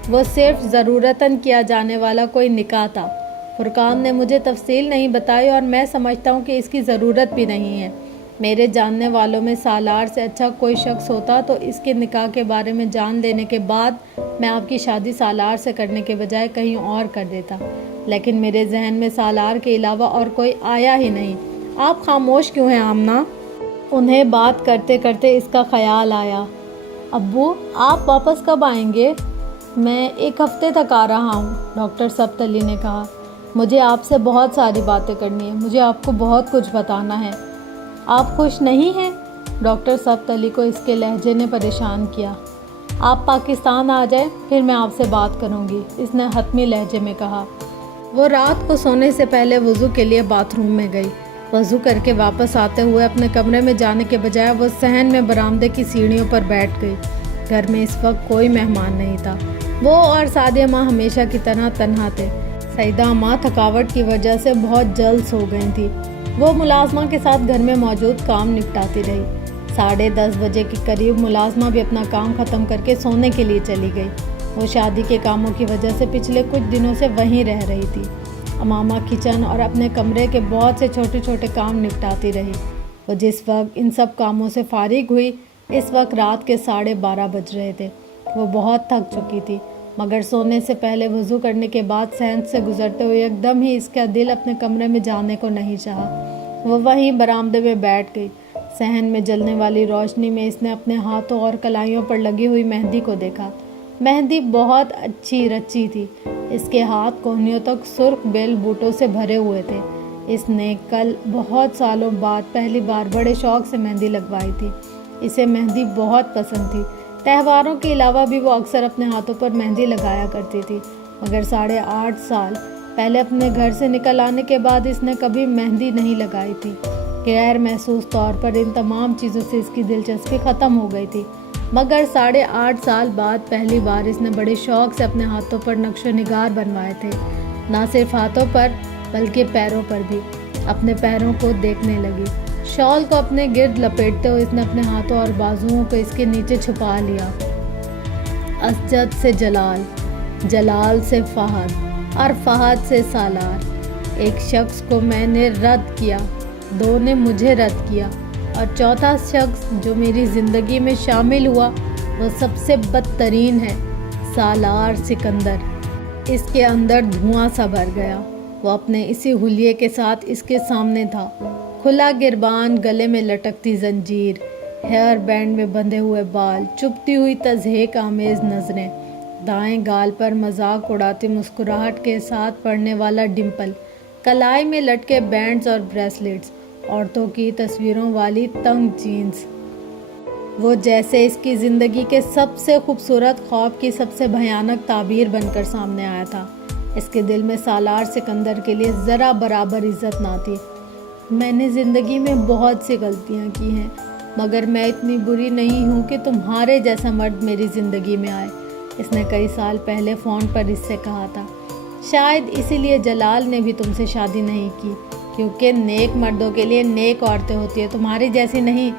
وہ صرف ضرورتاً کیا جانے والا کوئی نکاح تھا۔ فرقان نے مجھے تفصیل نہیں بتائی اور میں سمجھتا ہوں کہ اس کی ضرورت بھی نہیں ہے۔ میرے جاننے والوں میں سالار سے اچھا کوئی شخص ہوتا تو اس کے نکاح کے بارے میں جان لینے کے بعد میں آپ کی شادی سالار سے کرنے کے بجائے کہیں اور کر دیتا، لیکن میرے ذہن میں سالار کے علاوہ اور کوئی آیا ہی نہیں۔ آپ خاموش کیوں ہیں آمنہ؟ انہیں بات کرتے کرتے اس کا خیال آیا۔ ابو، آپ واپس کب آئیں گے؟ میں 1 ہفتے تک آ رہا ہوں، ڈاکٹر صفت علی نے کہا۔ مجھے آپ سے بہت ساری باتیں کرنی ہیں، مجھے آپ کو بہت کچھ بتانا ہے۔ آپ خوش نہیں ہیں؟ ڈاکٹر صفت علی کو اس کے لہجے نے پریشان کیا۔ آپ پاکستان آ جائیں پھر میں آپ سے بات کروں گی، اس نے حتمی لہجے میں کہا۔ وہ رات کو سونے سے پہلے وضو کے لیے باتھ روم میں گئی۔ وضو کر کے واپس آتے ہوئے اپنے کمرے میں جانے کے بجائے وہ صحن میں برآمدے کی سیڑھیوں پر بیٹھ گئی۔ گھر میں اس وقت کوئی مہمان نہیں تھا۔ وہ اور سعدیہ ماں ہمیشہ کی طرح تنہا تھے۔ سیدہ ماں تھکاوٹ کی وجہ سے بہت جلد سو گئی تھی۔ وہ ملازمہ کے ساتھ گھر میں موجود کام نپٹاتی رہی۔ 10:30 بجے کے قریب ملازمہ بھی اپنا کام ختم کر کے سونے کے لیے چلی گئی۔ وہ شادی کے کاموں کی وجہ سے پچھلے کچھ دنوں سے وہیں رہ رہی تھی۔ امامہ کچن اور اپنے کمرے کے بہت سے چھوٹے چھوٹے کام نپٹاتی رہی۔ وہ جس وقت ان سب کاموں سے فارغ ہوئی اس وقت رات کے 12:30 بج رہے تھے۔ وہ بہت تھک چکی تھی، مگر سونے سے پہلے وضو کرنے کے بعد صحن سے گزرتے ہوئے ایک دم ہی اس کا دل اپنے کمرے میں جانے کو نہیں چاہا۔ وہ وہیں برآمدے میں بیٹھ گئی۔ صحن میں جلنے والی روشنی میں اس نے اپنے ہاتھوں اور کلائیوں پر لگی ہوئی مہندی کو دیکھا۔ مہندی بہت اچھی رچی تھی۔ اس کے ہاتھ کونیوں تک سرخ بیل بوٹوں سے بھرے ہوئے تھے۔ اس نے کل بہت سالوں بعد پہلی بار بڑے شوق سے مہندی لگوائی تھی۔ اسے مہندی بہت پسند تھی۔ تہواروں کے علاوہ بھی وہ اکثر اپنے ہاتھوں پر مہندی لگایا کرتی تھی، مگر 8.5 سال پہلے اپنے گھر سے نکل آنے کے بعد اس نے کبھی مہندی نہیں لگائی تھی۔ غیر محسوس طور پر ان تمام چیزوں سے اس کی دلچسپی ختم ہو گئی تھی، مگر 8.5 سال بعد پہلی بار اس نے بڑے شوق سے اپنے ہاتھوں پر نقش و نگار بنوائے تھے۔ نہ صرف ہاتھوں پر بلکہ پیروں پر بھی۔ اپنے پیروں کو دیکھنے لگی۔ شال کو اپنے گرد لپیٹتے ہوئے اس نے اپنے ہاتھوں اور بازوؤں کو اس کے نیچے چھپا لیا۔ اسجد سے جلال، جلال سے فہد اور فہد سے سالار۔ ایک شخص کو میں نے رد کیا، 2 نے مجھے رد کیا، اور چوتھا شخص جو میری زندگی میں شامل ہوا وہ سب سے بدترین ہے، سالار سکندر۔ اس کے اندر دھواں سا بھر گیا۔ وہ اپنے اسی حلیے کے ساتھ اس کے سامنے تھا، کھلا گربان، گلے میں لٹکتی زنجیر، ہیئر بینڈ میں بندھے ہوئے بال، چبھتی ہوئی تضحیک آمیز نظریں، دائیں گال پر مذاق اڑاتی مسکراہٹ کے ساتھ پڑنے والا ڈمپل، کلائی میں لٹکے بینڈز اور بریسلیٹس، عورتوں کی تصویروں والی تنگ جینز۔ وہ جیسے اس کی زندگی کے سب سے خوبصورت خواب کی سب سے بھیانک تعبیر بن کر سامنے آیا تھا۔ اس کے دل میں سالار سکندر کے لیے ذرا برابر عزت نہ تھی۔ میں نے زندگی میں بہت سی غلطیاں کی ہیں، مگر میں اتنی بری نہیں ہوں کہ تمہارے جیسا مرد میری زندگی میں آئے، اس نے کئی سال پہلے فون پر اس سے کہا تھا۔ شاید اسی لیے جلال نے بھی تم سے شادی نہیں کی، کیونکہ نیک مردوں کے لیے نیک عورتیں ہوتی ہیں، تمہاری جیسی نہیں،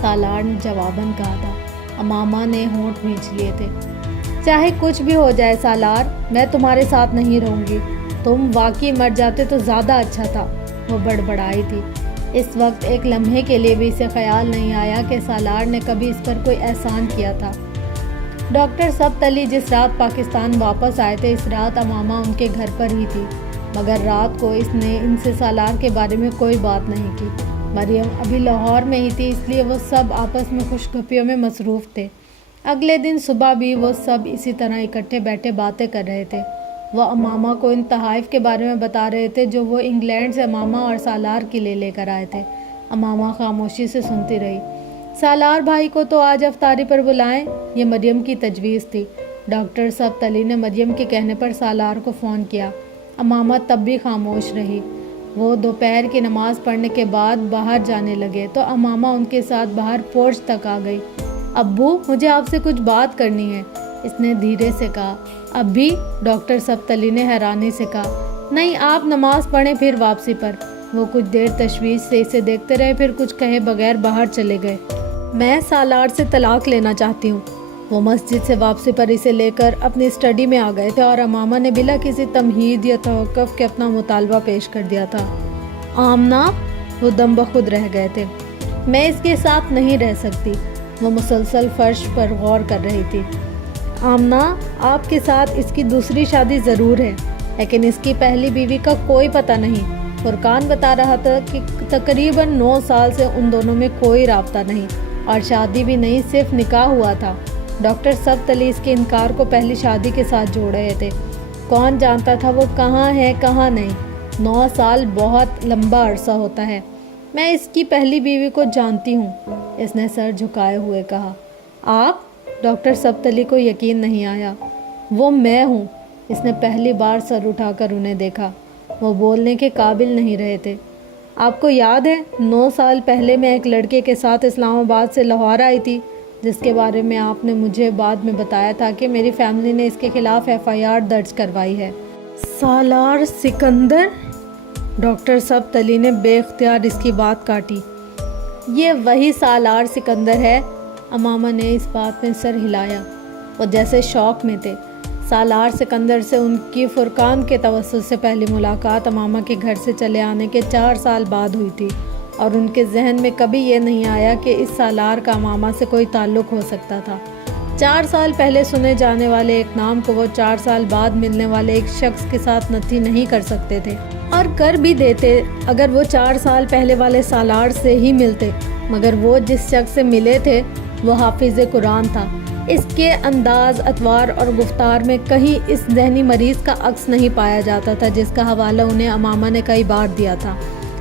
سالار نے جواباً کہا تھا۔ امامہ نے ہونٹ بھینچ لیے تھے۔ چاہے کچھ بھی ہو جائے سالار، میں تمہارے ساتھ نہیں رہوں گی، تم واقعی مر جاتے تو زیادہ اچھا تھا، وہ بڑبڑائی تھی۔ اس وقت ایک لمحے کے لیے بھی اسے خیال نہیں آیا کہ سالار نے کبھی اس پر کوئی احسان کیا تھا۔ ڈاکٹر سبت علی جس رات پاکستان واپس آئے تھے، اس رات امامہ ان کے گھر پر ہی تھی، مگر رات کو اس نے ان سے سالار کے بارے میں کوئی بات نہیں کی۔ مریم ابھی لاہور میں ہی تھی، اس لیے وہ سب آپس میں خوش گپیوں میں مصروف تھے۔ اگلے دن صبح بھی وہ سب اسی طرح اکٹھے بیٹھے باتیں کر رہے تھے۔ وہ امامہ کو ان تحائف کے بارے میں بتا رہے تھے جو وہ انگلینڈ سے امامہ اور سالار کے لیے لے کر آئے تھے۔ امامہ خاموشی سے سنتی رہی۔ سالار بھائی کو تو آج افطاری پر بلائیں، یہ مریم کی تجویز تھی۔ ڈاکٹر سبت علی نے مریم کے کہنے پر سالار کو فون کیا۔ امامہ تب بھی خاموش رہی۔ وہ دوپہر کی نماز پڑھنے کے بعد باہر جانے لگے تو امامہ ان کے ساتھ باہر پورچ تک آ گئی۔ ابو، مجھے آپ سے کچھ بات کرنی ہے، اس نے دھیرے سے کہا۔ اب بھی؟ ڈاکٹر سبت علی نے حیرانی سے کہا۔ نہیں، آپ نماز پڑھیں پھر واپسی پر۔ وہ کچھ دیر تشویش سے اسے دیکھتے رہے، پھر کچھ کہے بغیر باہر چلے گئے۔ میں سالار سے طلاق لینا چاہتی ہوں۔ وہ مسجد سے واپسی پر اسے لے کر اپنی اسٹڈی میں آ گئے تھے اور امامہ نے بلا کسی تمہید یا توقف کے اپنا مطالبہ پیش کر دیا تھا۔ آمنہ، وہ دم بخود رہ گئے تھے۔ میں اس کے ساتھ نہیں رہ سکتی۔ وہ مسلسل فرش پر غور کر رہی تھی۔ آمنہ، آپ کے ساتھ اس کی دوسری شادی ضرور ہے، لیکن اس کی پہلی بیوی کا کوئی پتہ نہیں۔ فرقان بتا رہا تھا کہ تقریباً 9 سال سے ان دونوں میں کوئی رابطہ نہیں اور شادی بھی نہیں، صرف نکاح ہوا تھا۔ ڈاکٹر سبت علی اس کے انکار کو پہلی شادی کے ساتھ جوڑ رہے تھے۔ کون جانتا تھا وہ کہاں ہے کہاں نہیں۔ 9 سال بہت لمبا عرصہ ہوتا ہے۔ میں اس کی پہلی بیوی کو جانتی ہوں، اس نے سر جھکائے ہوئے کہا۔ آپ؟ ڈاکٹر سبت علی کو یقین نہیں آیا۔ وہ میں ہوں۔ اس نے پہلی بار سر اٹھا کر انہیں دیکھا۔ وہ بولنے کے قابل نہیں رہے تھے۔ آپ کو یاد ہے 9 سال پہلے میں ایک لڑکے کے ساتھ اسلام آباد سے لاہور آئی تھی، جس کے بارے میں آپ نے مجھے بعد میں بتایا تھا کہ میری فیملی نے اس کے خلاف FIR درج کروائی ہے۔ سالار سکندر؟ ڈاکٹر سبت علی نے بے اختیار اس کی بات کاٹی۔ یہ وہی سالار سکندر ہے۔ امامہ نے اس بات میں سر ہلایا۔ وہ جیسے شوق میں تھے۔ سالار سکندر سے ان کی فرقان کے توسط سے پہلی ملاقات امامہ کے گھر سے چلے آنے کے 4 سال بعد ہوئی تھی، اور ان کے ذہن میں کبھی یہ نہیں آیا کہ اس سالار کا امامہ سے کوئی تعلق ہو سکتا تھا۔ 4 سال پہلے سنے جانے والے ایک نام کو وہ 4 سال بعد ملنے والے ایک شخص کے ساتھ نتھی نہیں کر سکتے تھے، اور کر بھی دیتے اگر وہ 4 سال پہلے والے سالار سے ہی ملتے، مگر وہ جس شخص سے ملے تھے وہ حافظ قرآن تھا۔ اس کے انداز، اطوار اور گفتار میں کہیں اس ذہنی مریض کا عکس نہیں پایا جاتا تھا جس کا حوالہ انہیں امامہ نے کئی بار دیا تھا۔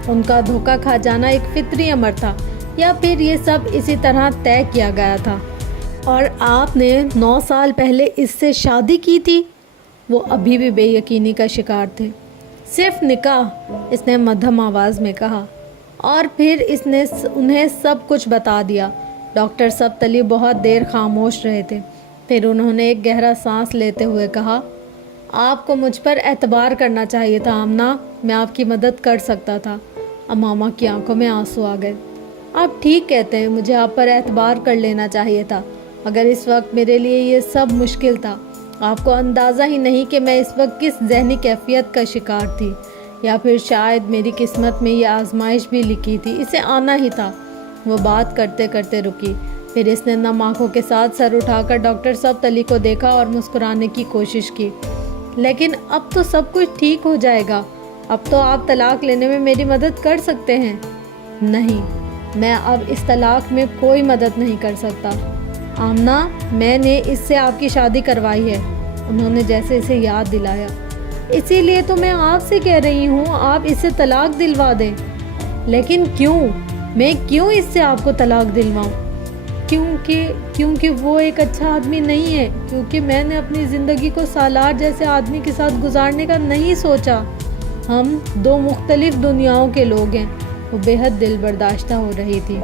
ان کا دھوکہ کھا جانا ایک فطری امر تھا، یا پھر یہ سب اسی طرح طے کیا گیا تھا؟ اور آپ نے 9 سال پہلے اس سے شادی کی تھی؟ وہ ابھی بھی بے یقینی کا شکار تھے۔ صرف نکاح، اس نے مدھم آواز میں کہا، اور پھر اس نے انہیں سب کچھ بتا دیا۔ ڈاکٹر سبتلی بہت دیر خاموش رہے تھے، پھر انہوں نے ایک گہرا سانس لیتے ہوئے کہا، آپ کو مجھ پر اعتبار کرنا چاہیے تھا آمنہ، میں آپ کی مدد کر سکتا تھا۔ امامہ کی آنکھوں میں آنسو آ گئے۔ آپ ٹھیک کہتے ہیں، مجھے آپ پر اعتبار کر لینا چاہیے تھا، مگر اس وقت میرے لیے یہ سب مشکل تھا۔ آپ کو اندازہ ہی نہیں کہ میں اس وقت کس ذہنی کیفیت کا شکار تھی، یا پھر شاید میری قسمت میں یہ آزمائش بھی لکھی تھی، اسے آنا ہی تھا۔ وہ بات کرتے کرتے رکی، پھر اس نے نم آنکھوں کے ساتھ سر اٹھا کر ڈاکٹر سبتلی کو دیکھا اور مسکرانے کی کوشش کی۔ لیکن اب تو سب کچھ ٹھیک ہو جائے گا، اب تو آپ طلاق لینے میں میری مدد کر سکتے ہیں۔ نہیں، میں اب اس طلاق میں کوئی مدد نہیں کر سکتا آمنہ، میں نے اس سے آپ کی شادی کروائی ہے، انہوں نے جیسے اسے یاد دلایا۔ اسی لیے تو میں آپ سے کہہ رہی ہوں، آپ اسے طلاق دلوا دیں۔ لیکن کیوں؟ میں کیوں اس سے آپ کو طلاق دلواؤں؟ کیونکہ وہ ایک اچھا آدمی نہیں ہے، کیونکہ میں نے اپنی زندگی کو سالار جیسے آدمی کے ساتھ گزارنے کا نہیں سوچا۔ ہم 2 مختلف دنیاؤں کے لوگ ہیں۔ وہ بے حد دل برداشتہ ہو رہی تھی۔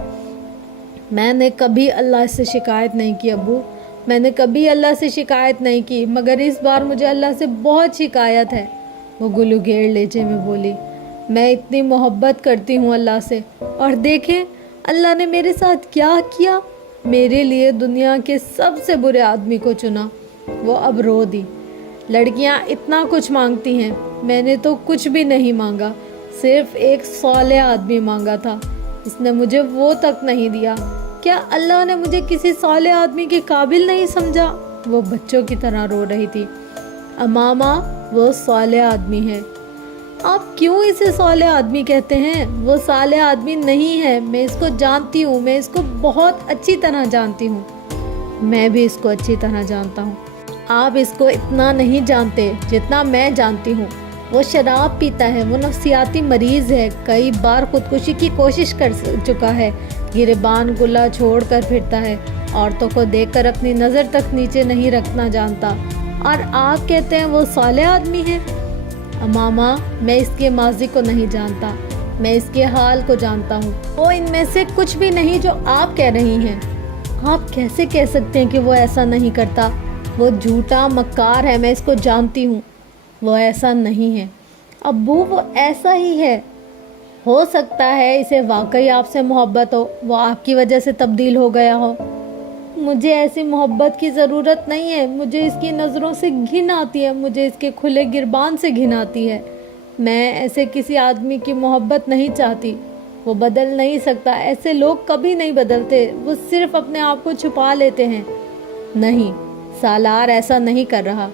میں نے کبھی اللہ سے شکایت نہیں کی ابو، میں نے کبھی اللہ سے شکایت نہیں کی، مگر اس بار مجھے اللہ سے بہت شکایت ہے، وہ گلوگیر لہجے میں بولی۔ میں اتنی محبت کرتی ہوں اللہ سے، اور دیکھیں اللہ نے میرے ساتھ کیا کیا، میرے لیے دنیا کے سب سے برے آدمی کو چنا۔ وہ اب رو دی۔ لڑکیاں اتنا کچھ مانگتی ہیں، میں نے تو کچھ بھی نہیں مانگا، صرف ایک صالح آدمی مانگا تھا، اس نے مجھے وہ تک نہیں دیا۔ کیا اللہ نے مجھے کسی صالح آدمی کے قابل نہیں سمجھا؟ وہ بچوں کی طرح رو رہی تھی۔ امامہ، وہ صالح آدمی ہے۔ آپ کیوں اسے صالح آدمی کہتے ہیں؟ وہ صالح آدمی نہیں ہے، میں اس کو جانتی ہوں، میں اس کو بہت اچھی طرح جانتی ہوں۔ میں بھی اس کو اچھی طرح جانتا ہوں۔ آپ اس کو اتنا نہیں جانتے جتنا میں جانتی ہوں۔ وہ شراب پیتا ہے، وہ نفسیاتی مریض ہے، کئی بار خودکشی کی کوشش کر چکا ہے، گریبان گلہ چھوڑ کر پھرتا ہے، عورتوں کو دیکھ کر اپنی نظر تک نیچے نہیں رکھنا جانتا، اور آپ کہتے ہیں وہ صالح آدمی ہے؟ امامہ، میں اس کے ماضی کو نہیں جانتا، میں اس کے حال کو جانتا ہوں۔ وہ ان میں سے کچھ بھی نہیں جو آپ کہہ رہی ہیں۔ آپ کیسے کہہ سکتے ہیں کہ وہ ایسا نہیں کرتا؟ وہ جھوٹا مکار ہے، میں اس کو جانتی ہوں، وہ ایسا نہیں ہے۔ ابو، وہ ایسا ہی ہے۔ ہو سکتا ہے اسے واقعی آپ سے محبت ہو، وہ آپ کی وجہ سے تبدیل ہو گیا ہو۔ مجھے ایسی محبت کی ضرورت نہیں ہے، مجھے اس کی نظروں سے گھن آتی ہے، مجھے اس کے کھلے گربان سے گھن آتی ہے۔ میں ایسے کسی آدمی کی محبت نہیں چاہتی، وہ بدل نہیں سکتا، ایسے لوگ کبھی نہیں بدلتے، وہ صرف اپنے آپ کو چھپا لیتے ہیں۔ نہیں، سالار ایسا نہیں کر رہا۔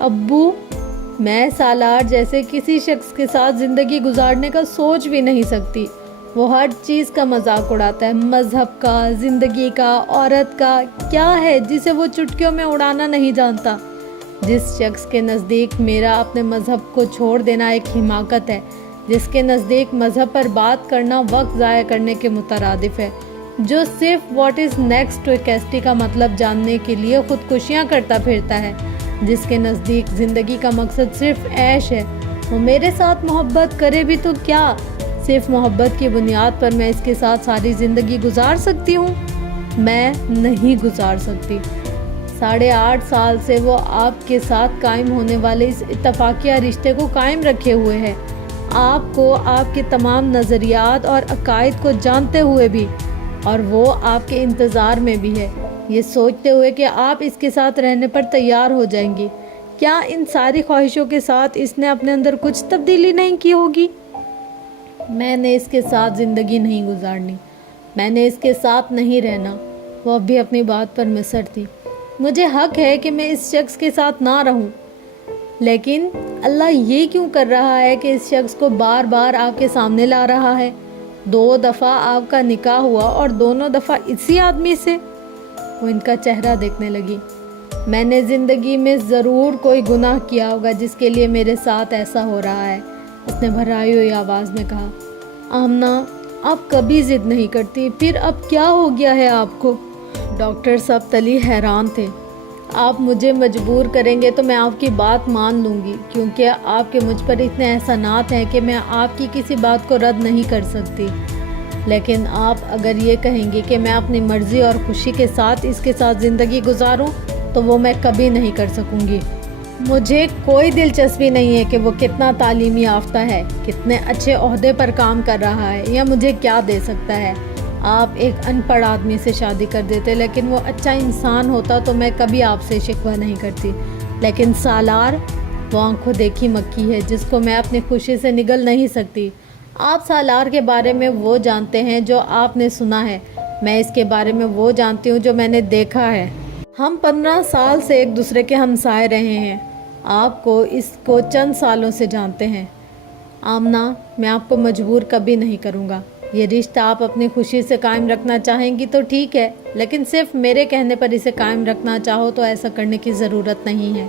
ابو، میں سالار جیسے کسی شخص کے ساتھ زندگی گزارنے کا سوچ بھی نہیں سکتی۔ وہ ہر چیز کا مذاق اڑاتا ہے، مذہب کا، زندگی کا، عورت کا، کیا ہے جسے وہ چٹکیوں میں اڑانا نہیں جانتا۔ جس شخص کے نزدیک میرا اپنے مذہب کو چھوڑ دینا ایک حماقت ہے، جس کے نزدیک مذہب پر بات کرنا وقت ضائع کرنے کے مترادف ہے، جو صرف واٹ از نیکسٹ ٹو کیسٹی کا مطلب جاننے کے لیے خودکشیاں کرتا پھرتا ہے، جس کے نزدیک زندگی کا مقصد صرف عیش ہے، وہ میرے ساتھ محبت کرے بھی تو کیا؟ صرف محبت کی بنیاد پر میں اس کے ساتھ ساری زندگی گزار سکتی ہوں؟ میں نہیں گزار سکتی۔ 8.5 سال سے وہ آپ کے ساتھ قائم ہونے والے اس اتفاقیہ رشتے کو قائم رکھے ہوئے ہے، آپ کو، آپ کے تمام نظریات اور عقائد کو جانتے ہوئے بھی، اور وہ آپ کے انتظار میں بھی ہے، یہ سوچتے ہوئے کہ آپ اس کے ساتھ رہنے پر تیار ہو جائیں گی۔ کیا ان ساری خواہشوں کے ساتھ اس نے اپنے اندر کچھ تبدیلی نہیں کی ہوگی؟ میں نے اس کے ساتھ زندگی نہیں گزارنی، میں نے اس کے ساتھ نہیں رہنا۔ وہ اب بھی اپنی بات پر مصر تھی۔ مجھے حق ہے کہ میں اس شخص کے ساتھ نہ رہوں، لیکن اللہ یہ کیوں کر رہا ہے کہ اس شخص کو بار بار آپ کے سامنے لا رہا ہے؟ 2 دفعہ آپ کا نکاح ہوا اور دونوں دفعہ اسی آدمی سے۔ وہ ان کا چہرہ دیکھنے لگی۔ میں نے زندگی میں ضرور کوئی گناہ کیا ہوگا جس کے لیے میرے ساتھ ایسا ہو رہا ہے، اس نے بھرائی ہوئی آواز میں کہا۔ آمنہ، آپ کبھی ضد نہیں کرتی، پھر اب کیا ہو گیا ہے آپ کو؟ ڈاکٹر سبتلی حیران تھے۔ آپ مجھے مجبور کریں گے تو میں آپ کی بات مان لوں گی، کیونکہ آپ کے مجھ پر اتنے احسانات ہیں کہ میں آپ کی کسی بات کو رد نہیں کر سکتی۔ لیکن آپ اگر یہ کہیں گے کہ میں اپنی مرضی اور خوشی کے ساتھ اس کے ساتھ زندگی گزاروں تو وہ میں کبھی نہیں کر سکوں گی۔ مجھے کوئی دلچسپی نہیں ہے کہ وہ کتنا تعلیمی یافتہ ہے، کتنے اچھے عہدے پر کام کر رہا ہے یا مجھے کیا دے سکتا ہے۔ آپ ایک ان پڑھ آدمی سے شادی کر دیتے، لیکن وہ اچھا انسان ہوتا تو میں کبھی آپ سے شکوہ نہیں کرتی۔ لیکن سالار، وہ آنکھوں دیکھی مکھی ہے جس کو میں اپنی خوشی سے نگل نہیں سکتی۔ آپ سالار کے بارے میں وہ جانتے ہیں جو آپ نے سنا ہے، میں اس کے بارے میں وہ جانتی ہوں جو میں نے دیکھا ہے۔ ہم 15 سال سے ایک دوسرے کے ہمسائے رہے ہیں، آپ کو اس کو چند سالوں سے جانتے ہیں۔ آمنہ، میں آپ کو مجبور کبھی نہیں کروں گا۔ یہ رشتہ آپ اپنی خوشی سے قائم رکھنا چاہیں گی تو ٹھیک ہے، لیکن صرف میرے کہنے پر اسے قائم رکھنا چاہو تو ایسا کرنے کی ضرورت نہیں ہے۔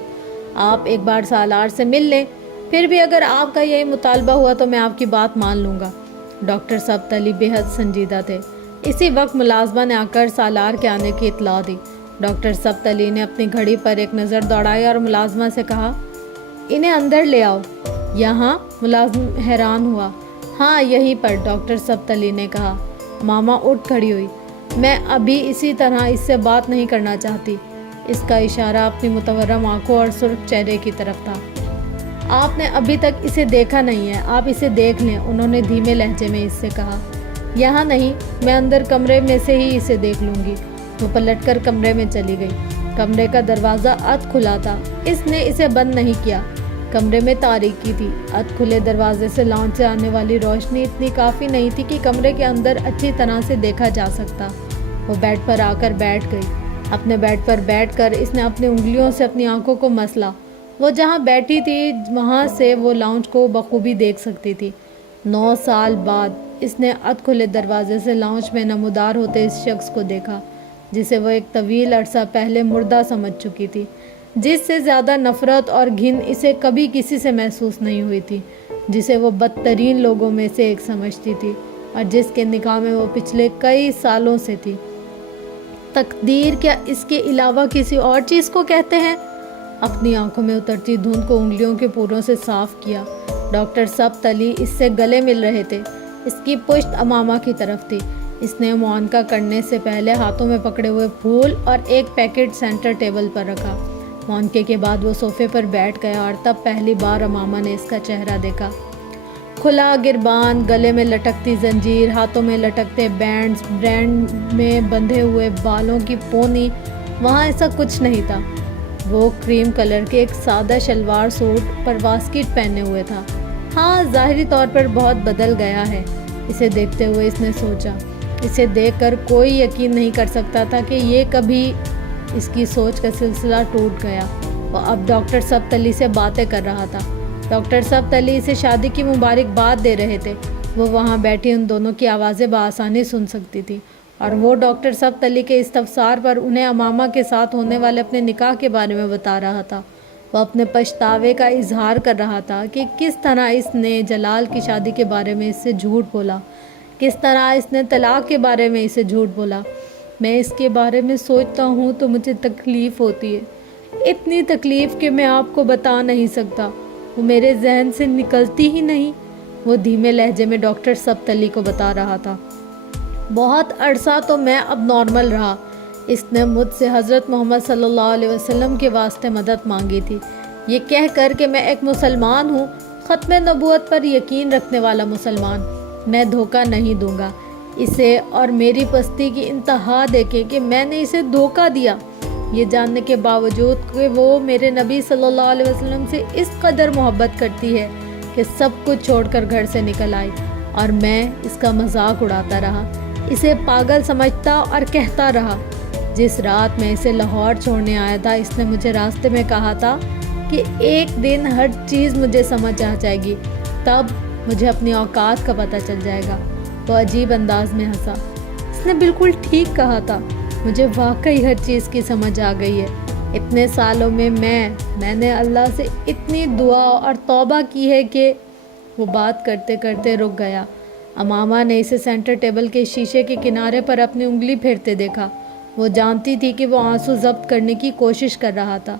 آپ ایک بار سالار سے مل لیں، پھر بھی اگر آپ کا یہی مطالبہ ہوا تو میں آپ کی بات مان لوں گا۔ ڈاکٹر سبتلی بے حد سنجیدہ تھے۔ اسی وقت ملازمہ نے آ کر سالار کے آنے کی اطلاع دی۔ ڈاکٹر سبتلی نے اپنی گھڑی پر ایک نظر دوڑائی اور ملازمہ سے کہا، انہیں اندر لے آؤ۔ یہاں؟ ملازم حیران ہوا۔ ہاں، یہیں پر، ڈاکٹر سبتلی نے کہا۔ ماما اٹھ کھڑی ہوئی۔ میں ابھی اسی طرح اس سے بات نہیں کرنا چاہتی۔ اس کا اشارہ اپنی متورم آنکھوں اور سرخ چہرے کی طرف تھا۔ آپ نے ابھی تک اسے دیکھا نہیں ہے، آپ اسے دیکھ لیں، انہوں نے دھیمے لہجے میں اس سے کہا۔ یہاں نہیں، میں اندر کمرے میں سے ہی اسے دیکھ لوں گی۔ وہ پلٹ کر کمرے میں چلی گئی۔ کمرے کا دروازہ ادھ کھلا تھا، اس نے اسے بند نہیں کیا۔ کمرے میں تاریکی تھی۔ ادھ کھلے دروازے سے لانچ سے آنے والی روشنی اتنی کافی نہیں تھی کہ کمرے کے اندر اچھی طرح سے دیکھا جا سکتا۔ وہ بیڈ پر آ کر بیٹھ گئی۔ اپنے بیڈ پر بیٹھ کر اس نے اپنی انگلیوں سے اپنی آنکھوں کو مسلا۔ وہ جہاں بیٹھی تھی وہاں سے وہ لاؤنج کو بخوبی دیکھ سکتی تھی۔ 9 سال بعد اس نے ادھ کھلے دروازے سے لاؤنج میں نمودار ہوتے اس شخص کو دیکھا جسے وہ ایک طویل عرصہ پہلے مردہ سمجھ چکی تھی، جس سے زیادہ نفرت اور گھن اسے کبھی کسی سے محسوس نہیں ہوئی تھی، جسے وہ بدترین لوگوں میں سے ایک سمجھتی تھی اور جس کے نکاح میں وہ پچھلے کئی سالوں سے تھی۔ تقدیر کیا اس کے علاوہ کسی اور چیز کو کہتے ہیں؟ اپنی آنکھوں میں اترتی دھند کو انگلیوں کے پوروں سے صاف کیا۔ ڈاکٹر سبتلی اس سے گلے مل رہے تھے۔ اس کی پشت امامہ کی طرف تھی۔ اس نے معانقہ کرنے سے پہلے ہاتھوں میں پکڑے ہوئے پھول اور ایک پیکٹ سینٹر ٹیبل پر رکھا۔ معانقے کے بعد وہ صوفے پر بیٹھ گیا اور تب پہلی بار امامہ نے اس کا چہرہ دیکھا۔ کھلا گربان، گلے میں لٹکتی زنجیر، ہاتھوں میں لٹکتے بینڈز، برینڈ میں بندھے ہوئے بالوں کی پونی، وہاں ایسا کچھ نہیں تھا۔ وہ کریم کلر کے ایک سادہ شلوار سوٹ پر واسکٹ پہنے ہوئے تھا۔ ہاں، ظاہری طور پر بہت بدل گیا ہے۔ اسے دیکھتے ہوئے اس نے سوچا۔ اسے دیکھ کر کوئی یقین نہیں کر سکتا تھا کہ یہ کبھی۔ اس کی سوچ کا سلسلہ ٹوٹ گیا۔ وہ اب ڈاکٹر سبتلی سے باتیں کر رہا تھا۔ ڈاکٹر سبتلی اسے شادی کی مبارکباد دے رہے تھے۔ وہ وہاں بیٹھی ان دونوں کی آوازیں بآسانی سن سکتی تھی اور وہ ڈاکٹر سبتلی کے استفسار پر انہیں امامہ کے ساتھ ہونے والے اپنے نکاح کے بارے میں بتا رہا تھا۔ وہ اپنے پچھتاوے کا اظہار کر رہا تھا کہ کس طرح اس نے جلال کی شادی کے بارے میں اس سے جھوٹ بولا، کس طرح اس نے طلاق کے بارے میں اسے جھوٹ بولا۔ میں اس کے بارے میں سوچتا ہوں تو مجھے تکلیف ہوتی ہے، اتنی تکلیف کہ میں آپ کو بتا نہیں سکتا، وہ میرے ذہن سے نکلتی ہی نہیں۔ وہ دھیمے لہجے میں ڈاکٹر سبتلی کو بتا رہا تھا۔ بہت عرصہ تو میں اب نارمل رہا۔ اس نے مجھ سے حضرت محمد صلی اللہ علیہ وسلم کے واسطے مدد مانگی تھی، یہ کہہ کر کہ میں ایک مسلمان ہوں، ختم نبوت پر یقین رکھنے والا مسلمان۔ میں دھوکہ نہیں دوں گا اسے، اور میری پستی کی انتہا دیکھیں کہ میں نے اسے دھوکہ دیا۔ یہ جاننے کے باوجود کہ وہ میرے نبی صلی اللہ علیہ وسلم سے اس قدر محبت کرتی ہے کہ سب کچھ چھوڑ کر گھر سے نکل آئی، اور میں اس کا مذاق اڑاتا رہا، اسے پاگل سمجھتا اور کہتا رہا۔ جس رات میں اسے لاہور چھوڑنے آیا تھا، اس نے مجھے راستے میں کہا تھا کہ ایک دن ہر چیز مجھے سمجھ آ جائے گی، تب مجھے اپنی اوقات کا پتہ چل جائے گا۔ وہ عجیب انداز میں ہنسا۔ اس نے بالکل ٹھیک کہا تھا، مجھے واقعی ہر چیز کی سمجھ آ گئی ہے۔ اتنے سالوں میں میں نے اللہ سے اتنی دعا اور توبہ کی ہے کہ… وہ بات کرتے کرتے رک گیا۔ امامہ نے اسے سینٹر ٹیبل کے شیشے کے کنارے پر اپنی انگلی پھیرتے دیکھا۔ وہ جانتی تھی کہ وہ آنسو ضبط کرنے کی کوشش کر رہا تھا۔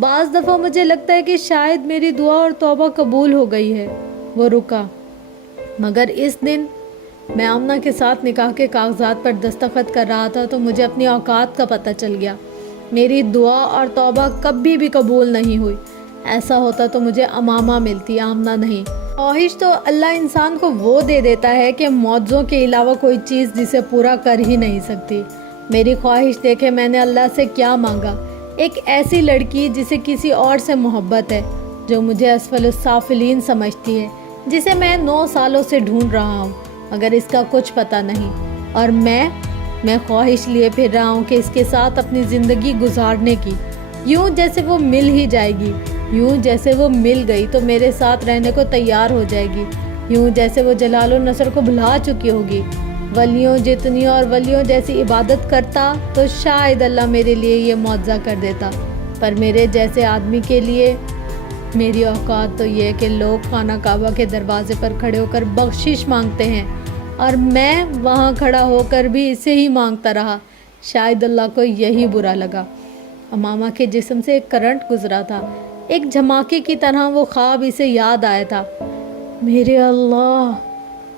بعض دفعہ مجھے لگتا ہے کہ شاید میری دعا اور توبہ قبول ہو گئی ہے۔ وہ رکا۔ مگر اس دن میں آمنہ کے ساتھ نکاح کے کاغذات پر دستخط کر رہا تھا تو مجھے اپنی اوقات کا پتہ چل گیا۔ میری دعا اور توبہ کبھی بھی قبول نہیں ہوئی۔ ایسا ہوتا تو مجھے امامہ ملتی، آمنہ نہیں۔ خواہش تو اللہ انسان کو وہ دے دیتا ہے کہ معجزوں کے علاوہ کوئی چیز جسے پورا کر ہی نہیں سکتی۔ میری خواہش دیکھے میں نے اللہ سے کیا مانگا، ایک ایسی لڑکی جسے کسی اور سے محبت ہے، جو مجھے اسفل السافلین سمجھتی ہے، جسے میں 9 سالوں سے ڈھونڈ رہا ہوں مگر اس کا کچھ پتہ نہیں، اور میں خواہش لیے پھر رہا ہوں کہ اس کے ساتھ اپنی زندگی گزارنے کی، یوں جیسے وہ مل ہی جائے گی، یوں جیسے وہ مل گئی تو میرے ساتھ رہنے کو تیار ہو جائے گی، یوں جیسے وہ جلال و نصر کو بھلا چکی ہوگی۔ ولیوں جتنی اور ولیوں جیسی عبادت کرتا تو شاید اللہ میرے لیے یہ معجزہ کر دیتا، پر میرے جیسے آدمی کے لیے میری اوقات تو یہ کہ لوگ خانہ کعبہ کے دروازے پر کھڑے ہو کر بخشش مانگتے ہیں، اور میں وہاں کھڑا ہو کر بھی اسے ہی مانگتا رہا۔ شاید اللہ کو یہی برا لگا۔ امامہ کے جسم سے ایک کرنٹ گزرا تھا، ایک دھماکے کی طرح وہ خواب اسے یاد آیا تھا۔ میرے اللہ!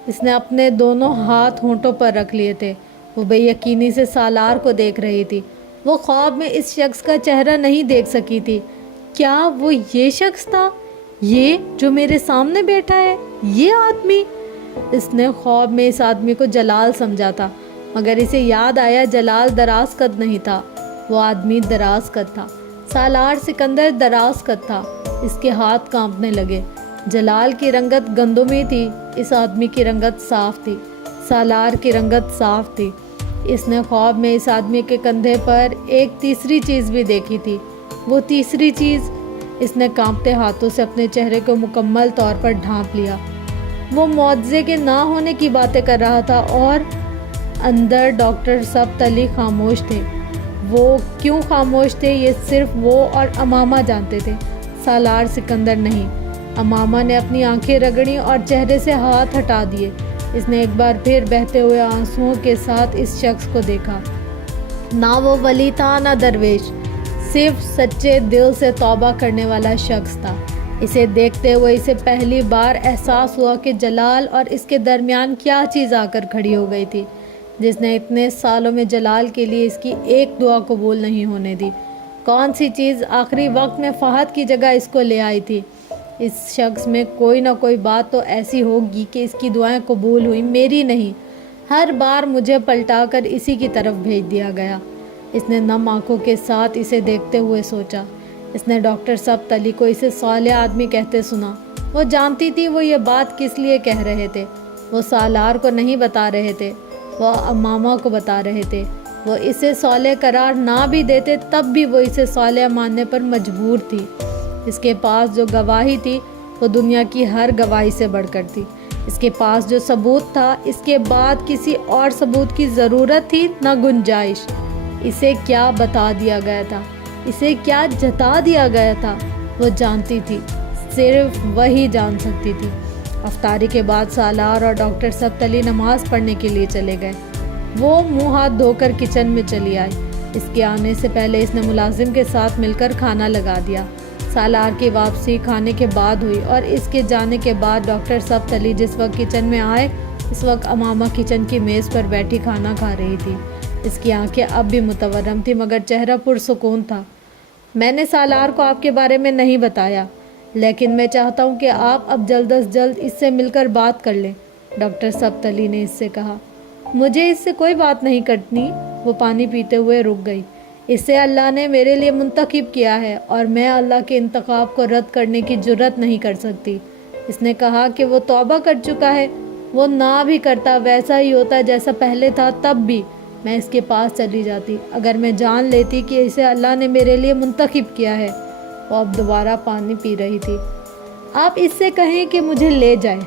اس نے اپنے دونوں ہاتھ ہونٹوں پر رکھ لیے تھے۔ وہ بے یقینی سے سالار کو دیکھ رہی تھی۔ وہ خواب میں اس شخص کا چہرہ نہیں دیکھ سکی تھی۔ کیا وہ یہ شخص تھا؟ یہ جو میرے سامنے بیٹھا ہے، یہ آدمی؟ اس نے خواب میں اس آدمی کو جلال سمجھا تھا، مگر اسے یاد آیا جلال دراز قد نہیں تھا، وہ آدمی دراز قد تھا۔ سالار سکندر دراز قد تھا۔ اس کے ہاتھ کانپنے لگے۔ جلال کی رنگت گندمی تھی، اس آدمی کی رنگت صاف تھی، سالار کی رنگت صاف تھی۔ اس نے خواب میں اس آدمی کے کندھے پر ایک تیسری چیز بھی دیکھی تھی۔ وہ تیسری چیز… اس نے کانپتے ہاتھوں سے اپنے چہرے کو مکمل طور پر ڈھانپ لیا۔ وہ معجزے کے نہ ہونے کی باتیں کر رہا تھا، اور اندر ڈاکٹر سبت علی خاموش تھے۔ وہ کیوں خاموش تھے یہ صرف وہ اور امامہ جانتے تھے، سالار سکندر نہیں۔ امامہ نے اپنی آنکھیں رگڑیں اور چہرے سے ہاتھ ہٹا دیے۔ اس نے ایک بار پھر بہتے ہوئے آنسوؤں کے ساتھ اس شخص کو دیکھا۔ نہ وہ ولی تھا نہ درویش، صرف سچے دل سے توبہ کرنے والا شخص تھا۔ اسے دیکھتے ہوئے اسے پہلی بار احساس ہوا کہ جلال اور اس کے درمیان کیا چیز آ کر کھڑی ہو گئی تھی، جس نے اتنے سالوں میں جلال کے لیے اس کی ایک دعا قبول نہیں ہونے دی۔ کون سی چیز آخری وقت میں فہد کی جگہ اس کو لے آئی تھی؟ اس شخص میں کوئی نہ کوئی بات تو ایسی ہوگی کہ اس کی دعائیں قبول ہوئی، میری نہیں۔ ہر بار مجھے پلٹا کر اسی کی طرف بھیج دیا گیا۔ اس نے نم آنکھوں کے ساتھ اسے دیکھتے ہوئے سوچا۔ اس نے ڈاکٹر سبت علی کو اسے صالح آدمی کہتے سنا۔ وہ جانتی تھی وہ یہ بات کس لیے کہہ رہے تھے۔ وہ سالار کو نہیں بتا رہے تھے، وہ امامہ کو بتا رہے تھے۔ وہ اسے صالح قرار نہ بھی دیتے تب بھی وہ اسے صالح ماننے پر مجبور تھی۔ اس کے پاس جو گواہی تھی وہ دنیا کی ہر گواہی سے بڑھ کر تھی۔ اس کے پاس جو ثبوت تھا، اس کے بعد کسی اور ثبوت کی ضرورت تھی نہ گنجائش۔ اسے کیا بتا دیا گیا تھا، اسے کیا جتا دیا گیا تھا، وہ جانتی تھی، صرف وہی جان سکتی تھی۔ افطاری کے بعد سالار اور ڈاکٹر سبت علی نماز پڑھنے کے لیے چلے گئے۔ وہ منہ ہاتھ دھو کر کچن میں چلی آئی۔ اس کے آنے سے پہلے اس نے ملازم کے ساتھ مل کر کھانا لگا دیا۔ سالار کی واپسی کھانے کے بعد ہوئی، اور اس کے جانے کے بعد ڈاکٹر سبت علی جس وقت کچن میں آئے، اس وقت امامہ کچن کی میز پر بیٹھی کھانا کھا رہی تھی۔ اس کی آنکھیں اب بھی متورم تھی مگر چہرہ پرسکون تھا۔ میں نے سالار کو آپ کے بارے میں نہیں بتایا، لیکن میں چاہتا ہوں کہ آپ اب جلد از جلد اس سے مل کر بات کر لیں، ڈاکٹر سبت علی نے اس سے کہا۔ مجھے اس سے کوئی بات نہیں کرنی۔ وہ پانی پیتے ہوئے رک گئی۔ اسے اللہ نے میرے لیے منتخب کیا ہے اور میں اللہ کے انتخاب کو رد کرنے کی جرات نہیں کر سکتی۔ اس نے کہا کہ وہ توبہ کر چکا ہے، وہ نہ بھی کرتا ویسا ہی ہوتا جیسا پہلے تھا، تب بھی میں اس کے پاس چلی جاتی اگر میں جان لیتی کہ اسے اللہ نے میرے لیے منتخب کیا ہے۔ وہ اب دوبارہ پانی پی رہی تھی۔ آپ اس سے کہیں کہ مجھے لے جائیں۔